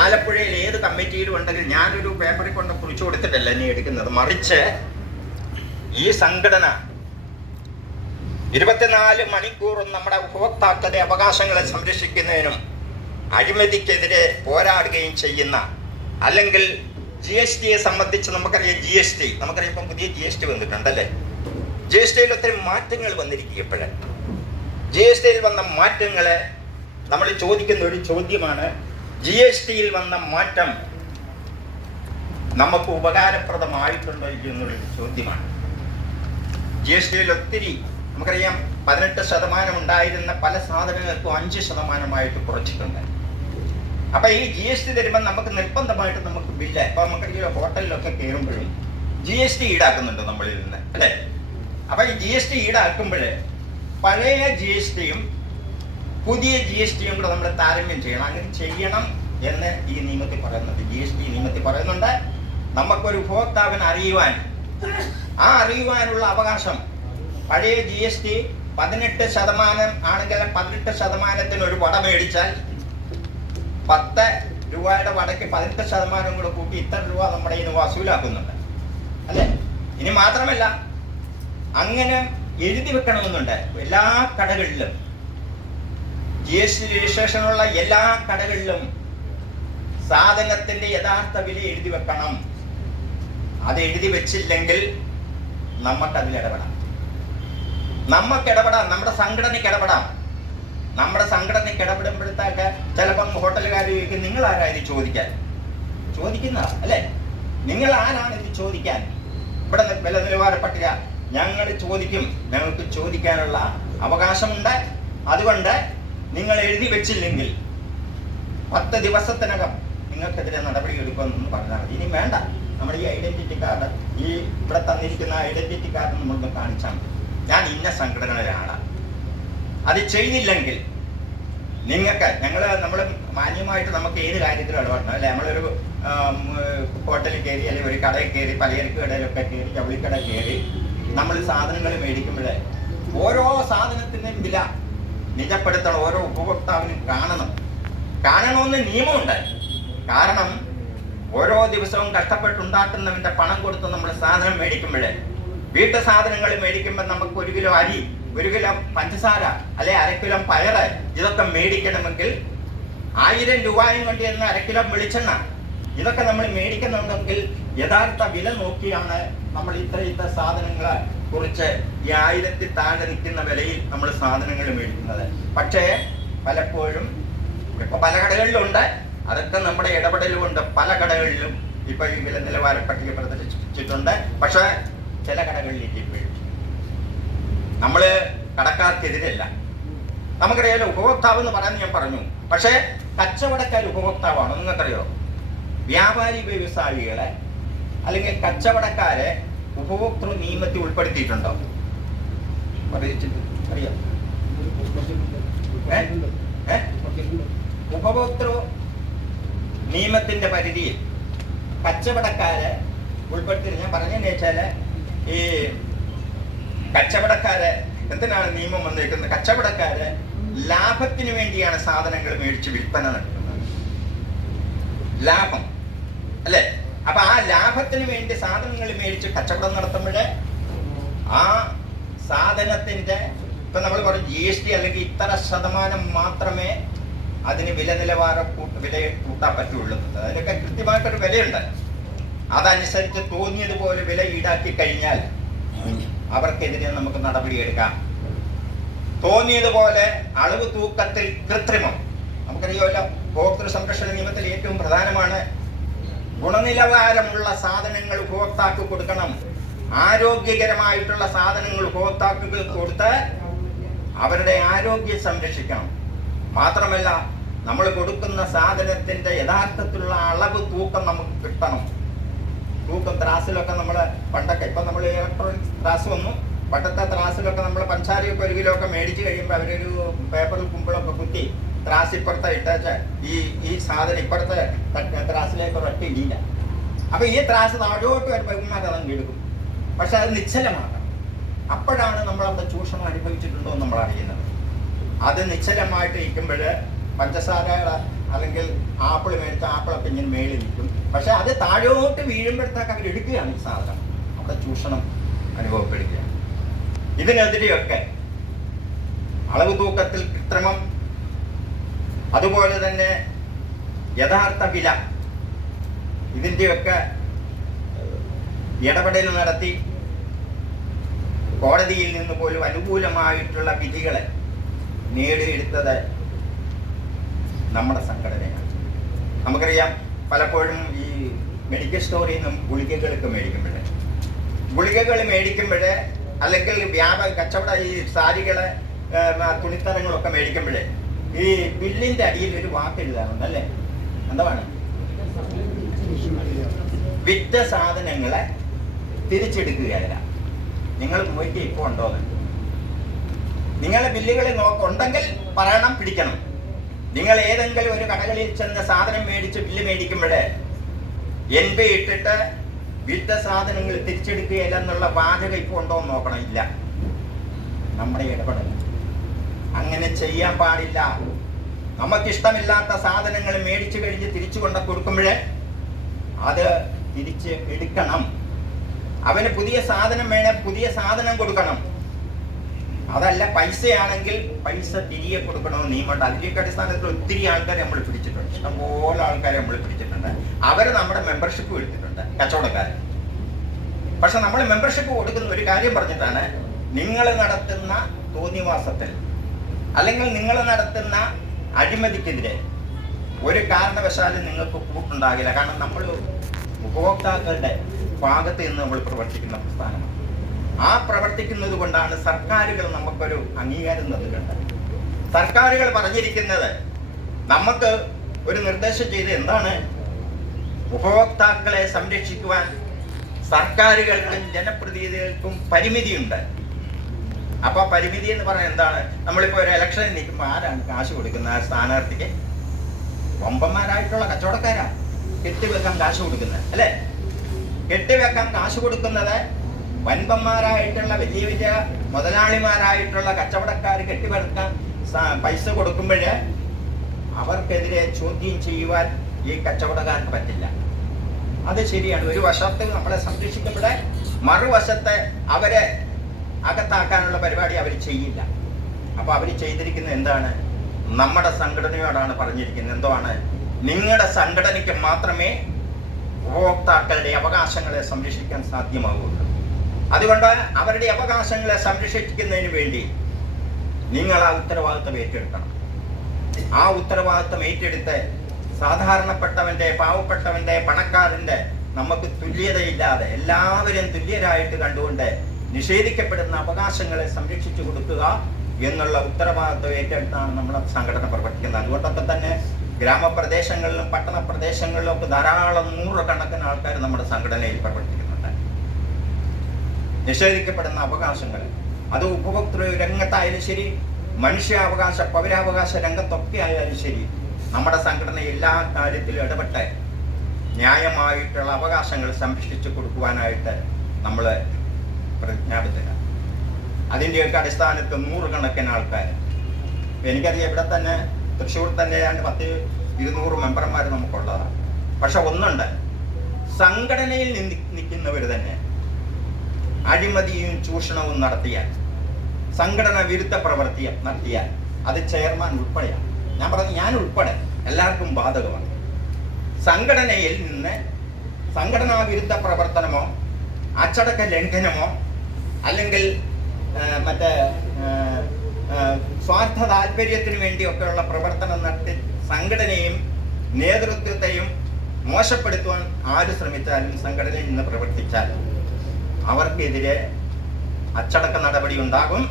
ആലപ്പുഴയിൽ ഏത് കമ്മിറ്റിയിലും ഉണ്ടെങ്കിൽ ഞാനൊരു പേപ്പറിൽ കൊണ്ട് കുറിച്ചു കൊടുത്തിട്ടല്ല എന്നെ എടുക്കുന്നത്. മറിച്ച് ഈ സംഘടന 24 മണിക്കൂറും നമ്മുടെ ഉപഭോക്താക്കളുടെ അവകാശങ്ങളെ സംരക്ഷിക്കുന്നതിനും അഴിമതിക്കെതിരെ പോരാടുകയും ചെയ്യുന്ന, അല്ലെങ്കിൽ GST സംബന്ധിച്ച് നമുക്കറിയാം. നമുക്കറിയാം ഇപ്പം പുതിയ GST വന്നിട്ടുണ്ടല്ലേ. GSTയിൽ ഒത്തിരി മാറ്റങ്ങൾ വന്നിരിക്കും. ഇപ്പോഴേ GSTയിൽ വന്ന മാറ്റങ്ങളെ നമ്മൾ ചോദിക്കുന്ന ഒരു ചോദ്യമാണ്, GSTയിൽ വന്ന മാറ്റം നമുക്ക് ഉപകാരപ്രദമായിട്ടുണ്ടോ എന്നുള്ളൊരു ചോദ്യമാണ്. GSTയിൽ ഒത്തിരി നമുക്കറിയാം 18% ഉണ്ടായിരുന്ന പല സാധനങ്ങൾക്കും 5% കുറച്ചിട്ടുണ്ട്. അപ്പൊ ഈ GST തരുമ്പോൾ നമുക്ക് നിർബന്ധമായിട്ട് നമുക്ക് ബില്ല്, ഇപ്പൊ നമുക്കറിയാം ഹോട്ടലിലൊക്കെ കയറുമ്പോഴും GST ഈടാക്കുന്നുണ്ട് നമ്മളിൽ നിന്ന്, അല്ലേ? അപ്പൊ ഈ GST ഈടാക്കുമ്പോൾ പഴയ GSTയും പുതിയ GSTയും കൂടെ നമ്മൾ താരതമ്യം ചെയ്യണം. അങ്ങനെ ചെയ്യണം എന്ന് ഈ നിയമത്തിൽ പറയുന്നുണ്ട്. GST നിയമത്തിൽ പറയുന്നുണ്ട്. നമുക്കൊരു ഉപഭോക്താവിന് അറിയുവാനുള്ള അവകാശം. പഴയ GST 18% ആണെങ്കിൽ 18% ഒരു വട മേടിച്ചാൽ 10 രൂപയുടെ വടക്ക് 18% കൂടെ കൂട്ടി ഇത്ര രൂപ നമ്മുടെ ഇന്ന് വസൂലാക്കുന്നുണ്ട്, അല്ലേ? ഇനി മാത്രമല്ല, അങ്ങനെ എഴുതി വെക്കണമെന്നുണ്ട് എല്ലാ കടകളിലും. GST രജിസ്ട്രേഷനുള്ള എല്ലാ കടകളിലും സാധനത്തിന്റെ യഥാർത്ഥ വില എഴുതി വെക്കണം. അത് എഴുതി വെച്ചില്ലെങ്കിൽ നമുക്കതിൽ ഇടപെടാം. നമ്മുടെ സംഘടനയ്ക്ക് ഇടപെടാം. നമ്മുടെ സംഘടനയ്ക്ക് ഇടപെടുമ്പോഴത്തേക്ക് ചിലപ്പം ഹോട്ടലുകാർ ചോദിക്കും, നിങ്ങൾ ആരാ ഇത് ചോദിക്കുന്നതാ, അല്ലേ? നിങ്ങൾ ആരാണ് ഇത് ചോദിക്കാൻ? ഇവിടെ വില നിലവാര പട്ടിക ഞങ്ങൾ ചോദിക്കും. ഞങ്ങൾക്ക് ചോദിക്കാനുള്ള അവകാശമുണ്ട്. അതുകൊണ്ട് നിങ്ങൾ എഴുതി വെച്ചില്ലെങ്കിൽ 10 ദിവസത്തിനകം നിങ്ങൾക്കെതിരെ നടപടി എടുക്കുമെന്ന് പറഞ്ഞാൽ മതി. ഇനി വേണ്ട, നമ്മുടെ ഈ ഐഡന്റിറ്റി കാർഡ്, ഈ ഇവിടെ തന്നിരിക്കുന്ന ഐഡന്റിറ്റി കാർഡ് നമ്മൾക്ക് കാണിച്ചാൽ മതി, ഞാൻ ഇന്ന സംഘടനയിലാണ്. അത് ചെയ്തില്ലെങ്കിൽ നമ്മൾ മാന്യമായിട്ട് നമുക്ക് ഏത് കാര്യത്തിലും ഇടപെടണം, അല്ലെ? നമ്മളൊരു ഹോട്ടലിൽ കയറി, അല്ലെങ്കിൽ ഒരു കടയിൽ കയറി, പലചരക്ക് കടയിലൊക്കെ കയറി, ജൗളിക്കട കയറി നമ്മൾ സാധനങ്ങൾ മേടിക്കുമ്പോഴേ ഓരോ സാധനത്തിൻ്റെയും വില നിജപ്പെടുത്തണം. ഓരോ ഉപഭോക്താവിനും കാണണമെന്ന് നിയമമുണ്ട്. കാരണം ഓരോ ദിവസവും കഷ്ടപ്പെട്ടുണ്ടാക്കുന്നവന്റെ പണം കൊടുത്ത് നമ്മൾ സാധനം മേടിക്കുമ്പോഴേ, വീട്ടു സാധനങ്ങൾ മേടിക്കുമ്പോൾ നമുക്ക് 1 കിലോ അരി, 1 കിലോ പഞ്ചസാര, അല്ലെ 1/2 കിലോ പയറ്, ഇതൊക്കെ മേടിക്കണമെങ്കിൽ 1000 രൂപയും കൊണ്ട് എന്ന് 1/2 കിലോ വെളിച്ചെണ്ണ, ഇതൊക്കെ നമ്മൾ മേടിക്കുന്നുണ്ടെങ്കിൽ യഥാർത്ഥ വില നോക്കിയാണ് നമ്മൾ ഇത്ര സാധനങ്ങളെ കുറിച്ച് ഈ 1000 താഴെ നിൽക്കുന്ന വിലയിൽ നമ്മൾ സാധനങ്ങൾ മേടിക്കുന്നത്. പക്ഷേ പലപ്പോഴും ഇപ്പൊ പല കടകളിലുണ്ട്, അതൊക്കെ നമ്മുടെ ഇടപെടലുകൊണ്ട് പല കടകളിലും ഇപ്പൊ ഈ വില നിലവാര പട്ടിക പ്രദർശിച്ചിട്ടുണ്ട്. പക്ഷെ ചില കടകളിലേക്ക് ഇപ്പോഴും നമ്മള് കടക്കാർക്കെതിരല്ല. നമുക്കറിയാലോ, ഉപഭോക്താവ് എന്ന് പറയാൻ ഞാൻ പറഞ്ഞു. പക്ഷേ കച്ചവടക്കാർ ഉപഭോക്താവാണോ നിങ്ങൾക്കറിയോ? വ്യാപാരി വ്യവസായികളെ അല്ലെങ്കിൽ കച്ചവടക്കാരെ ഉപഭോക്തൃ നിയമത്തിൽ ഉൾപ്പെടുത്തിയിട്ടുണ്ടോ? അറിയാം. ഉപഭോക്തൃ നിയമത്തിന്റെ പരിധിയിൽ കച്ചവടക്കാരെ ഉൾപ്പെടുത്തി. ഞാൻ പറഞ്ഞതെന്ന് വെച്ചാല്, ഈ കച്ചവടക്കാരെ എന്തിനാണ് നിയമം വന്നിരിക്കുന്നത്? കച്ചവടക്കാര് ലാഭത്തിന് വേണ്ടിയാണ് സാധനങ്ങൾ മേടിച്ച് വിൽപ്പന നടത്തുന്നത്. ലാഭം, അല്ലെ? അപ്പൊ ആ ലാഭത്തിന് വേണ്ടി സാധനങ്ങൾ മേടിച്ച് കച്ചവടം നടത്തുമ്പോഴേ ആ സാധനത്തിന്റെ ഇപ്പം നമ്മൾ പറയും GST അല്ലെങ്കിൽ ഇത്ര ശതമാനം മാത്രമേ അതിന് വില കൂട്ടാൻ പറ്റുള്ളൂ. അതിനൊക്കെ കൃത്യമായിട്ടൊരു വിലയുണ്ട്. അതനുസരിച്ച് തോന്നിയതുപോലെ വില ഈടാക്കി കഴിഞ്ഞാൽ അവർക്കെതിരെ നമുക്ക് നടപടിയെടുക്കാം. തോന്നിയതുപോലെ അളവ് തൂക്കത്തിൽ കൃത്രിമം, നമുക്കറിയാമല്ലോ ഉപഭോക്തൃ സംരക്ഷണ നിയമത്തിൽ ഏറ്റവും പ്രധാനമാണ് ഗുണനിലവാരമുള്ള സാധനങ്ങൾ ഉപഭോക്താക്കൾക്ക് കൊടുക്കണം. ആരോഗ്യകരമായിട്ടുള്ള സാധനങ്ങൾ ഉപഭോക്താക്കൾക്ക് കൊടുത്ത് അവരുടെ ആരോഗ്യം സംരക്ഷിക്കണം. മാത്രമല്ല നമ്മൾ കൊടുക്കുന്ന സാധനത്തിൻ്റെ യഥാർത്ഥത്തിലുള്ള അളവ് തൂക്കം നമുക്ക് കിട്ടണം. തൂക്കം ത്രാസിലൊക്കെ നമ്മൾ പണ്ടൊക്കെ, ഇപ്പം നമ്മൾ ഇലക്ട്രോണിക് ത്രാസ് വന്നു, പണ്ടത്തെ ത്രാസിലൊക്കെ നമ്മൾ പഞ്ചാരയൊക്കെ 1 കിലോ ഒക്കെ മേടിച്ച് കഴിയുമ്പോൾ അവരൊരു പേപ്പറിൽ കുമ്പിളൊക്കെ കുത്തി ത്രാസ് ഇപ്പുറത്തെ ഇട്ടേച്ച് ഈ സാധനം ഇപ്പുറത്തെ ത്രാസിലേക്ക് ഒരൊറ്റ ഇടിയില്ല. അപ്പോൾ ഈ ത്രാസ് താഴോട്ട് വരുമ്പോൾ ഇമാരതങ്ങ് എടുക്കും. പക്ഷെ അത് നിശ്ചലമാക്കണം. അപ്പോഴാണ് നമ്മളവിടെ ചൂഷണം അനുഭവിച്ചിട്ടുണ്ടോ എന്ന് നമ്മൾ അറിയുന്നത്. അത് നിശ്ചലമായിട്ട് ഇരിക്കുമ്പോൾ പഞ്ചസാരയുടെ അല്ലെങ്കിൽ ആപ്പിൾ മേടിച്ച ആപ്പിളൊക്കെ ഇങ്ങനെ മേളിൽ നിൽക്കും. പക്ഷെ അത് താഴോട്ട് വീഴുമ്പോഴത്തേക്ക് അവരെടുക്കുകയാണ് ഈ സാധനം. അവിടെ ചൂഷണം അനുഭവപ്പെടുകയാണ്. ഇതിനെതിരെയൊക്കെ അളവ് തൂക്കത്തിൽ കൃത്രിമം, അതുപോലെ തന്നെ യഥാർത്ഥ വില, ഇതിൻ്റെയൊക്കെ ഇടപെടൽ നടത്തി കോടതിയിൽ നിന്ന് പോലും അനുകൂലമായിട്ടുള്ള വിധികളെ നേടിയെടുത്തത് നമ്മുടെ സംഘടനയാണ്. നമുക്കറിയാം പലപ്പോഴും ഈ മെഡിക്കൽ സ്റ്റോറിൽ നിന്നും ഗുളികകൾ മേടിക്കുമ്പോൾ അല്ലെങ്കിൽ കച്ചവട ഈ സാരികള് തുണിത്തരങ്ങളൊക്കെ മേടിക്കുമ്പോൾ ഈ ബില്ലിന്റെ അടിയിൽ ഒരു വാക്ക് എഴുതാറുണ്ട് അല്ലേ? എന്താണ്? വിറ്റ സാധനങ്ങളെ തിരിച്ചെടുക്കുകയല്ല. നിങ്ങൾ പോയിട്ട് ഇപ്പോൾ ഉണ്ടോന്ന് നിങ്ങളെ ബില്ലുകളിൽ ഉണ്ടെങ്കിൽ പറയണം, പിടിക്കണം. നിങ്ങൾ ഏതെങ്കിലും ഒരു കടകളിൽ ചെന്ന് സാധനം മേടിച്ച് ബില്ല് മേടിക്കുമ്പോഴേ NB ഇട്ടിട്ട് വിറ്റ സാധനങ്ങൾ തിരിച്ചെടുക്കുകയില്ല എന്നുള്ള വാചകം ഇപ്പോൾ ഉണ്ടോ എന്ന് നോക്കണം. ഇല്ല, നമ്മുടെ ഇടപെടൽ അങ്ങനെ ചെയ്യാൻ പാടില്ല. നമുക്കിഷ്ടമില്ലാത്ത സാധനങ്ങൾ മേടിച്ചു കഴിഞ്ഞ് തിരിച്ചു കൊണ്ട് കൊടുക്കുമ്പോഴേ അത് തിരിച്ച് എടുക്കണം. അവന് പുതിയ സാധനം വേണേൽ പുതിയ സാധനം കൊടുക്കണം. അതല്ല പൈസയാണെങ്കിൽ പൈസ തിരികെ കൊടുക്കണമെന്ന് നിയമമുണ്ട്. അതിലേക്ക് അടിസ്ഥാനത്തിൽ ഒത്തിരി ആൾക്കാരെ നമ്മൾ പിടിച്ചിട്ടുണ്ട്, ഇഷ്ടംപോലെ ആൾക്കാരെ നമ്മൾ പിടിച്ചിട്ടുണ്ട്. അവർ നമ്മുടെ മെമ്പർഷിപ്പ് എടുത്തിട്ടുണ്ട്, കച്ചവടക്കാർ. പക്ഷെ നമ്മൾ മെമ്പർഷിപ്പ് കൊടുക്കുന്ന ഒരു കാര്യം പറഞ്ഞിട്ടാണ്, നിങ്ങൾ നടത്തുന്ന തോന്നിവാസത്തിൽ അല്ലെങ്കിൽ നിങ്ങൾ നടത്തുന്ന അഴിമതിക്കെതിരെ ഒരു കാരണവശാലും നിങ്ങൾക്ക് കൂട്ടുണ്ടാകില്ല. കാരണം നമ്മൾ ഉപഭോക്താക്കളുടെ ഭാഗത്ത് നിന്ന് നമ്മൾ പ്രവർത്തിക്കുന്ന പ്രസ്ഥാനമാണ്. ആ പ്രവർത്തിക്കുന്നത് കൊണ്ടാണ് സർക്കാരുകൾ നമുക്കൊരു അംഗീകാരം നൽകുന്നത്. സർക്കാരുകൾ പറഞ്ഞിരിക്കുന്നത്, നമുക്ക് ഒരു നിർദ്ദേശം ചെയ്ത് എന്താണ്, ഉപഭോക്താക്കളെ സംരക്ഷിക്കുവാൻ സർക്കാരുകൾക്കും ജനപ്രതിനിധികൾക്കും പരിമിതിയുണ്ട്. അപ്പൊ പരിമിതി എന്ന് പറഞ്ഞാൽ എന്താണ്? നമ്മളിപ്പോൾ ഒരു ഇലക്ഷനിൽ നിൽക്കുമ്പോൾ ആരാണ് കാശ് കൊടുക്കുന്ന ആ സ്ഥാനാർത്ഥിക്ക്? വമ്പന്മാരായിട്ടുള്ള കച്ചവടക്കാരാ കെട്ടിവെക്കാൻ കാശ് കൊടുക്കുന്നത് അല്ലേ? കെട്ടിവെക്കാൻ കാശ് കൊടുക്കുന്നത് വൻപന്മാരായിട്ടുള്ള വലിയ വലിയ മുതലാളിമാരായിട്ടുള്ള കച്ചവടക്കാർ കെട്ടിവെക്കാൻ പൈസ കൊടുക്കുമ്പോൾ അവർക്കെതിരെ ചോദ്യം ചെയ്യുവാൻ ഈ കച്ചവടക്കാർക്ക് പറ്റില്ല. അത് ശരിയാണ്. ഒരു വശത്ത് നമ്മളെ സംരക്ഷിക്കുമ്പോൾ മറുവശത്തെ അവരെ അകത്താക്കാനുള്ള പരിപാടി അവർ ചെയ്യില്ല. അപ്പോൾ അവർ ചെയ്തിരിക്കുന്നത് എന്താണ്? നമ്മുടെ സംഘടനയോടാണ് പറഞ്ഞിരിക്കുന്നത്, എന്താണ്, നിങ്ങളുടെ സംഘടനയ്ക്ക് മാത്രമേ ഉപഭോക്താക്കളുടെ അവകാശങ്ങളെ സംരക്ഷിക്കാൻ സാധ്യമാവുള്ളൂ. അതുകൊണ്ട് അവരുടെ അവകാശങ്ങളെ സംരക്ഷിക്കുന്നതിന് വേണ്ടി നിങ്ങൾ ആ ഉത്തരവാദിത്വം ഏറ്റെടുക്കണം. ആ ഉത്തരവാദിത്വം ഏറ്റെടുത്ത് സാധാരണപ്പെട്ടവന്റെ, പാവപ്പെട്ടവന്റെ, പണക്കാരന്റെ നമുക്ക് തുല്യതയില്ലാതെ എല്ലാവരും തുല്യരായിട്ട് കണ്ടുകൊണ്ട് നിഷേധിക്കപ്പെടുന്ന അവകാശങ്ങളെ സംരക്ഷിച്ചു കൊടുക്കുക എന്നുള്ള ഉത്തരവാദിത്വം ഏറ്റെടുത്താണ് നമ്മളെ സംഘടന പ്രവർത്തിക്കുന്നത്. അതുകൊണ്ടൊക്കെ തന്നെ ഗ്രാമപ്രദേശങ്ങളിലും പട്ടണ പ്രദേശങ്ങളിലും ഒക്കെ ധാരാളം നൂറുകണക്കിന് ആൾക്കാർ നമ്മുടെ സംഘടനയിൽ പ്രവർത്തിക്കുന്നുണ്ട്. നിഷേധിക്കപ്പെടുന്ന അവകാശങ്ങൾ അത് ഉപഭോക്തൃ രംഗത്തായാലും ശരി, മനുഷ്യാവകാശ പൗരാവകാശ രംഗത്തൊക്കെ ആയാലും ശരി, നമ്മുടെ സംഘടന എല്ലാ കാര്യത്തിലും ഇടപെട്ട് ന്യായമായിട്ടുള്ള അവകാശങ്ങൾ സംരക്ഷിച്ചു കൊടുക്കുവാനായിട്ട് നമ്മൾ പ്രതിജ്ഞാബദ്ധരാണ്. അതിൻ്റെയൊക്കെ അടിസ്ഥാനത്തിൽ നൂറുകണക്കിന് ആൾക്കാർ, എനിക്കറിയാം ഇവിടെ തന്നെ തൃശ്ശൂർ തന്നെ 100-200 മെമ്പർമാർ നമുക്കുള്ളതാണ്. പക്ഷെ ഒന്നുണ്ട്, സംഘടനയിൽ നിൽക്കുന്നവർ തന്നെ അഴിമതിയും ചൂഷണവും നടത്തിയാൽ സംഘടന വിരുദ്ധ പ്രവൃത്തി നടത്തിയാൽ അത് ചെയർമാൻ ഉൾപ്പെടെയാണ്. ഞാൻ പറഞ്ഞു, ഞാൻ ഉൾപ്പെടെ എല്ലാവർക്കും ബാധകമാണ്. സംഘടനയിൽ നിന്ന് സംഘടനാ വിരുദ്ധ പ്രവർത്തനമോ അച്ചടക്ക ലംഘനമോ അല്ലെങ്കിൽ മറ്റേ സ്വാർത്ഥ താല്പര്യത്തിന് വേണ്ടിയൊക്കെയുള്ള പ്രവർത്തനം നടത്തി സംഘടനയും നേതൃത്വത്തെയും മോശപ്പെടുത്തുവാൻ ആര് ശ്രമിച്ചാലും, സംഘടനയിൽ നിന്ന് പ്രവർത്തിച്ചാൽ അവർക്കെതിരെ അച്ചടക്ക നടപടി ഉണ്ടാകും.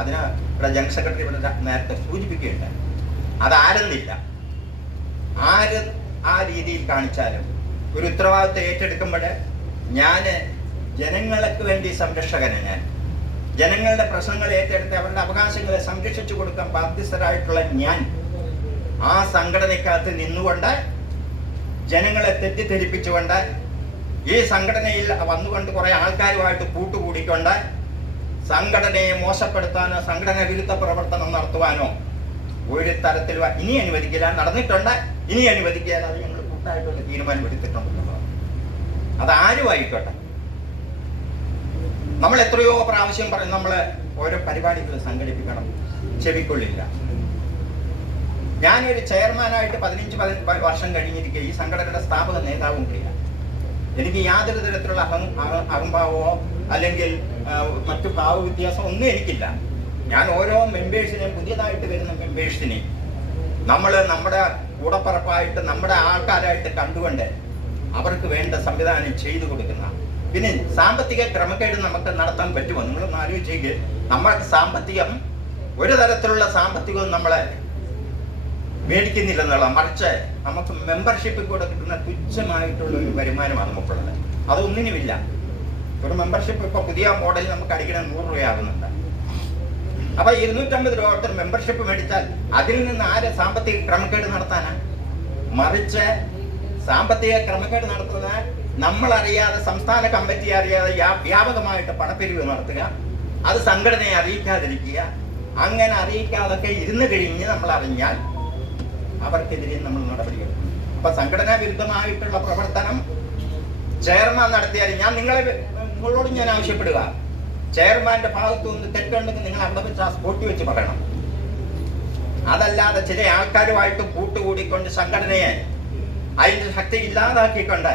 അതിന് ഇവിടെ ജനറൽ സെക്രട്ടറി ഇവിടെ നേരത്തെ സൂചിപ്പിക്കുകയുണ്ടായി. അതാരെന്നില്ല, ആര് ആ രീതിയിൽ കാണിച്ചാലും ഒരു ഉത്തരവാദിത്വം ഏറ്റെടുക്കുമ്പോൾ ഞാൻ ജനങ്ങൾക്ക് വേണ്ടി സംരക്ഷകനാണ്. ഞാൻ ജനങ്ങളുടെ പ്രശ്നങ്ങൾ ഏറ്റെടുത്ത് അവരുടെ അവകാശങ്ങളെ സംരക്ഷിച്ചു കൊടുക്കാൻ ബാധ്യസ്ഥരായിട്ടുള്ള ഞാൻ ആ സംഘടനയ്ക്കകത്ത് നിന്നുകൊണ്ട് ജനങ്ങളെ തെറ്റിദ്ധരിപ്പിച്ചുകൊണ്ട് ഈ സംഘടനയിൽ വന്നുകൊണ്ട് കുറെ ആൾക്കാരുമായിട്ട് കൂട്ടുകൂടിക്കൊണ്ട് സംഘടനയെ മോശപ്പെടുത്താനോ സംഘടന വിരുദ്ധ പ്രവർത്തനം നടത്തുവാനോ ഒരു തരത്തിൽ ഇനി അനുവദിക്കില്ല. നടന്നിട്ടുണ്ട്, ഇനി അനുവദിക്കില്ല. അത് ഞങ്ങൾ കൂട്ടായിട്ടുള്ള തീരുമാനം എടുത്തിട്ടുണ്ടെന്നുള്ളത്. അതാരുമായിക്കോട്ടെ. നമ്മൾ എത്രയോ പ്രാവശ്യം പറയും നമ്മൾ ഓരോ പരിപാടികൾ സംഘടിപ്പിക്കണം, ചെവിക്കൊള്ളില്ല. ഞാനൊരു ചെയർമാനായിട്ട് 15 വർഷം കഴിഞ്ഞിരിക്കുക, ഈ സംഘടനയുടെ സ്ഥാപക നേതാവും കൂടിയാണ്. എനിക്ക് യാതൊരു തരത്തിലുള്ള അഹംഭാവമോ അല്ലെങ്കിൽ മറ്റു ഭാവ വ്യത്യാസം ഒന്നും എനിക്കില്ല. ഞാൻ ഓരോ മെമ്പേഴ്സിനെയും, പുതിയതായിട്ട് വരുന്ന മെമ്പേഴ്സിനെയും നമ്മൾ നമ്മുടെ കൂടപ്പറപ്പായിട്ട് നമ്മുടെ ആൾക്കാരായിട്ട് കണ്ടുകൊണ്ട് അവർക്ക് വേണ്ട സംവിധാനം ചെയ്തു കൊടുക്കുന്ന. പിന്നെ സാമ്പത്തിക ക്രമക്കേട് നമുക്ക് നടത്താൻ പറ്റുമോ? നിങ്ങളൊന്ന് ആലോചിച്ചെങ്കിൽ നമ്മൾക്ക് സാമ്പത്തികം, ഒരു തരത്തിലുള്ള സാമ്പത്തികവും നമ്മളെ മേടിക്കുന്നില്ലെന്നുള്ള, മറിച്ച് നമുക്ക് മെമ്പർഷിപ്പിൽ കൂടെ കിട്ടുന്ന തുച്ഛമായിട്ടുള്ള ഒരു വരുമാനമാണ് നമുക്കുള്ളത്. അതൊന്നിനുമില്ല. ഒരു മെമ്പർഷിപ്പ് ഇപ്പോൾ പുതിയ മോഡൽ നമുക്ക് അടിക്കണം 100 രൂപയാകുന്നുണ്ട്. അപ്പൊ 250 രൂപ കൊടുത്ത് മെമ്പർഷിപ്പ് മേടിച്ചാൽ അതിൽ നിന്ന് ആര് സാമ്പത്തിക ക്രമക്കേട് നടത്താനാ? മറിച്ച് സാമ്പത്തിക ക്രമക്കേട് നടത്തുന്ന നമ്മളറിയാതെ, സംസ്ഥാന കമ്മിറ്റി അറിയാതെ വ്യാപകമായിട്ട് പണപ്പിരിവ് നടത്തുക, അത് സംഘടനയെ അറിയിക്കാതിരിക്കുക. അങ്ങനെ അറിയിക്കാതൊക്കെ ഇരുന്ന് കഴിഞ്ഞ് നമ്മൾ അറിഞ്ഞാൽ അവർക്കെതിരെ നമ്മൾ നടപടിയെടുക്കും. അപ്പൊ സംഘടനാ വിരുദ്ധമായിട്ടുള്ള പ്രവർത്തനം ചെയർമാൻ നടത്തിയാൽ നിങ്ങളോട് ഞാൻ ആവശ്യപ്പെടുക, ചെയർമാന്റെ ഭാഗത്തു നിന്ന് തെറ്റുണ്ടെങ്കിൽ നിങ്ങൾ അവിടെ വെച്ച് ആ സ്പോട്ടി വെച്ച് പറയണം. അതല്ലാതെ ചില ആൾക്കാരുമായിട്ട് കൂട്ടുകൂടിക്കൊണ്ട് സംഘടനയെ അതിന്റെ ശക്തി ഇല്ലാതാക്കിക്കൊണ്ട്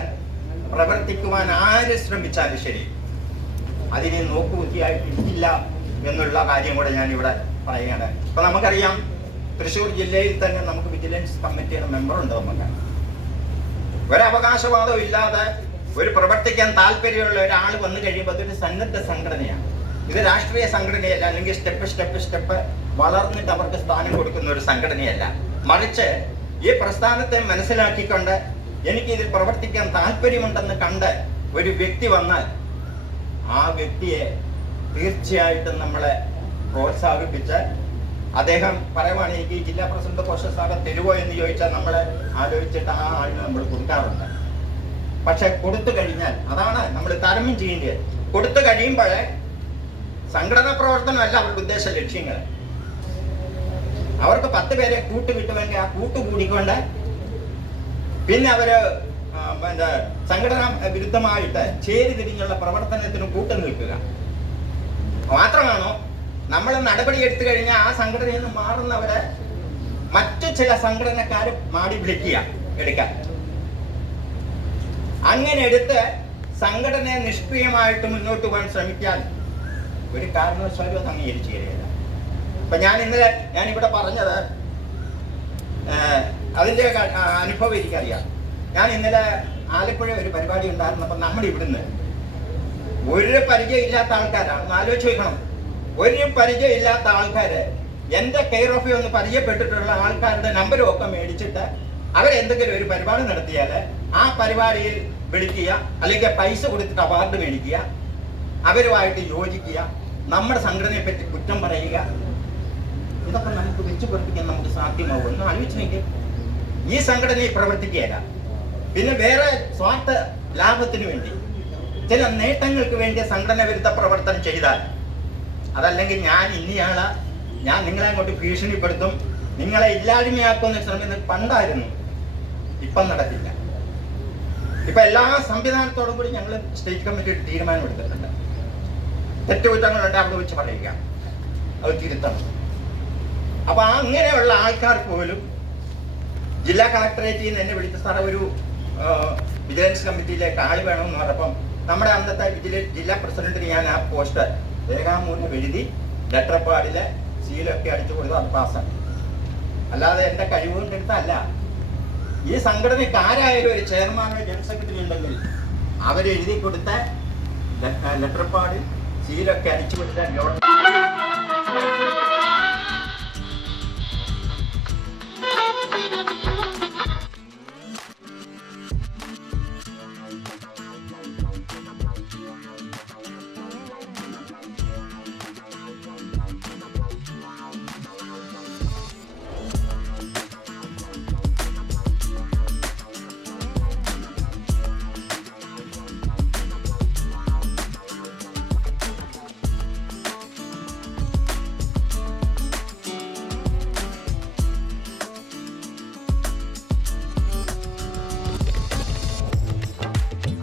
പ്രവർത്തിക്കുവാൻ ആര് ശ്രമിച്ചാലും ശരി, അതിനെ നോക്കുകുത്തിയായിട്ട് ഇല്ല എന്നുള്ള കാര്യം കൂടെ ഞാൻ ഇവിടെ പറയുകയാണ്. ഇപ്പൊ നമുക്കറിയാം, തൃശ്ശൂർ ജില്ലയിൽ തന്നെ നമുക്ക് വിജിലൻസ് കമ്മിറ്റിയുടെ മെമ്പറുണ്ട്. നമുക്ക് ഒരവകാശവാദവും ഇല്ലാതെ ഒരു പ്രവർത്തിക്കാൻ താല്പര്യമുള്ള ഒരാൾ വന്നു കഴിയുമ്പോൾ അതൊരു സന്നദ്ധ സംഘടനയാണ്. ഇത് രാഷ്ട്രീയ സംഘടനയല്ല, അല്ലെങ്കിൽ സ്റ്റെപ്പ് വളർന്നിട്ട് അവർക്ക് സ്ഥാനം കൊടുക്കുന്ന ഒരു സംഘടനയല്ല. മറിച്ച് ഈ പ്രസ്ഥാനത്തെ മനസ്സിലാക്കിക്കൊണ്ട് എനിക്ക് ഇതിൽ പ്രവർത്തിക്കാൻ താല്പര്യമുണ്ടെന്ന് കണ്ട് ഒരു വ്യക്തി വന്നാൽ ആ വ്യക്തിയെ തീർച്ചയായിട്ടും നമ്മളെ പ്രോത്സാഹിപ്പിച്ച്, അദ്ദേഹം പറയുവാണ് എനിക്ക് ജില്ലാ പ്രസിഡന്റ് പോസ്റ്റ് സ്ഥാനം തരുമോ എന്ന് ചോദിച്ചാൽ നമ്മൾ ആലോചിച്ചിട്ട് ആ ആളിന് നമ്മൾ കൊടുക്കാറുണ്ട്. പക്ഷെ കൊടുത്തു കഴിഞ്ഞാൽ, അതാണ് നമ്മൾ താരതമ്യം ചെയ്യേണ്ടത്, കൊടുത്തു കഴിയുമ്പോഴേ സംഘടനാ പ്രവർത്തനമല്ല അവരുടെ ഉദ്ദേശ ലക്ഷ്യങ്ങൾ. അവർക്ക് 10 പേരെ കൂട്ടുകിട്ടുമെങ്കിൽ ആ കൂട്ടുകൂടിക്കൊണ്ട് പിന്നെ അവര് സംഘടനാ വിരുദ്ധമായിട്ട് ചേരിതിരിഞ്ഞുള്ള പ്രവർത്തനത്തിന് കൂട്ടു നിൽക്കുക മാത്രമാണോ? നമ്മൾ നടപടി എടുത്തു കഴിഞ്ഞാൽ ആ സംഘടനയിൽ നിന്ന് മാറുന്നവരെ മറ്റു ചില സംഘടനക്കാർ മാടി വിളിക്കുക എടുക്കാൻ. അങ്ങനെ എടുത്ത് സംഘടനയെ നിഷ്ക്രിയമായിട്ട് മുന്നോട്ട് പോകാൻ ശ്രമിക്കാൻ ഒരു കാരണവശാലും അത് അംഗീകരിച്ചു തരികയില്ല. അപ്പൊ ഞാനിവിടെ പറഞ്ഞത് അതിൻ്റെ അനുഭവം എനിക്കറിയാം. ഞാൻ ഇന്നലെ ആലപ്പുഴ ഒരു പരിപാടി ഉണ്ടായിരുന്നപ്പോൾ നമ്മുടെ ഇവിടുന്ന് ഒരു പരിചയമില്ലാത്ത ആൾക്കാരാണ്. ആലോചിച്ച് വെക്കണം, ഒരു പരിചയമില്ലാത്ത ആൾക്കാര് എൻ്റെ കെയർ ഓഫ് ഒന്ന് പരിചയപ്പെട്ടിട്ടുള്ള ആൾക്കാരുടെ നമ്പരും ഒക്കെ മേടിച്ചിട്ട് അവരെന്തെങ്കിലും ഒരു പരിപാടി നടത്തിയാൽ ആ പരിപാടിയിൽ വിളിക്കുക, അല്ലെങ്കിൽ പൈസ കൊടുത്തിട്ട് അവാർഡ് മേടിക്കുക, അവരുമായിട്ട് യോജിക്കുക, നമ്മുടെ സംഘടനയെ പറ്റി കുറ്റം പറയുക. ഇതൊക്കെ നമുക്ക് വെച്ച് പൊറപ്പിക്കാൻ നമുക്ക് സാധ്യമാവും. ഒന്ന് ആലോചിച്ച് ഈ സംഘടനയിൽ പ്രവർത്തിക്കുകയല്ല, പിന്നെ വേറെ സ്വാർത്ഥ ലാഭത്തിന് വേണ്ടി ചില നേട്ടങ്ങൾക്ക് വേണ്ടി സംഘടന വിരുദ്ധ പ്രവർത്തനം ചെയ്താൽ, അതല്ലെങ്കിൽ ഞാൻ നിങ്ങളെ അങ്ങോട്ട് ഭീഷണിപ്പെടുത്തും, നിങ്ങളെ ഇല്ലായ്മയാക്കുന്ന ശ്രമിക്കുന്നത് പണ്ടായിരുന്നു, ഇപ്പം നടക്കില്ല. ഇപ്പൊ എല്ലാ സംവിധാനത്തോടും കൂടി ഞങ്ങൾ സ്റ്റേറ്റ് കമ്മിറ്റി തീരുമാനം എടുത്തിട്ടുണ്ട്. തെറ്റുകുറ്റങ്ങളുണ്ട് അവിടെ വെച്ച് പറയുക, അത് തിരുത്തണം. അപ്പൊ അങ്ങനെയുള്ള ആൾക്കാർക്ക് പോലും ജില്ലാ കളക്ടറേറ്റിൽ നിന്ന് എന്നെ വിളിച്ച സാറേ ഒരു വിജിലൻസ് കമ്മിറ്റിയിലേക്ക് ആൾ വേണമെന്ന് പറഞ്ഞപ്പം നമ്മുടെ അന്നത്തെ ജില്ലാ പ്രസിഡന്റിന് ഞാൻ ആ പോസ്റ്റർ രേഖാമൂലം എഴുതി ലെറ്റർ പാഡിലെ സീലൊക്കെ അടിച്ചു കൊടുത്ത് അത് പാസ്സാക്കി. അല്ലാതെ എൻ്റെ കഴിവുകൊണ്ടെടുത്തല്ല. ഈ സംഘടനയ്ക്ക് ആരായാലും ഒരു ചെയർമാനോ ജനറൽ സെക്രട്ടറി ഉണ്ടെങ്കിൽ അവരെഴുതി കൊടുത്ത ലെറ്റർ പാഡിൽ സീലൊക്കെ അടിച്ചു കൊടുത്ത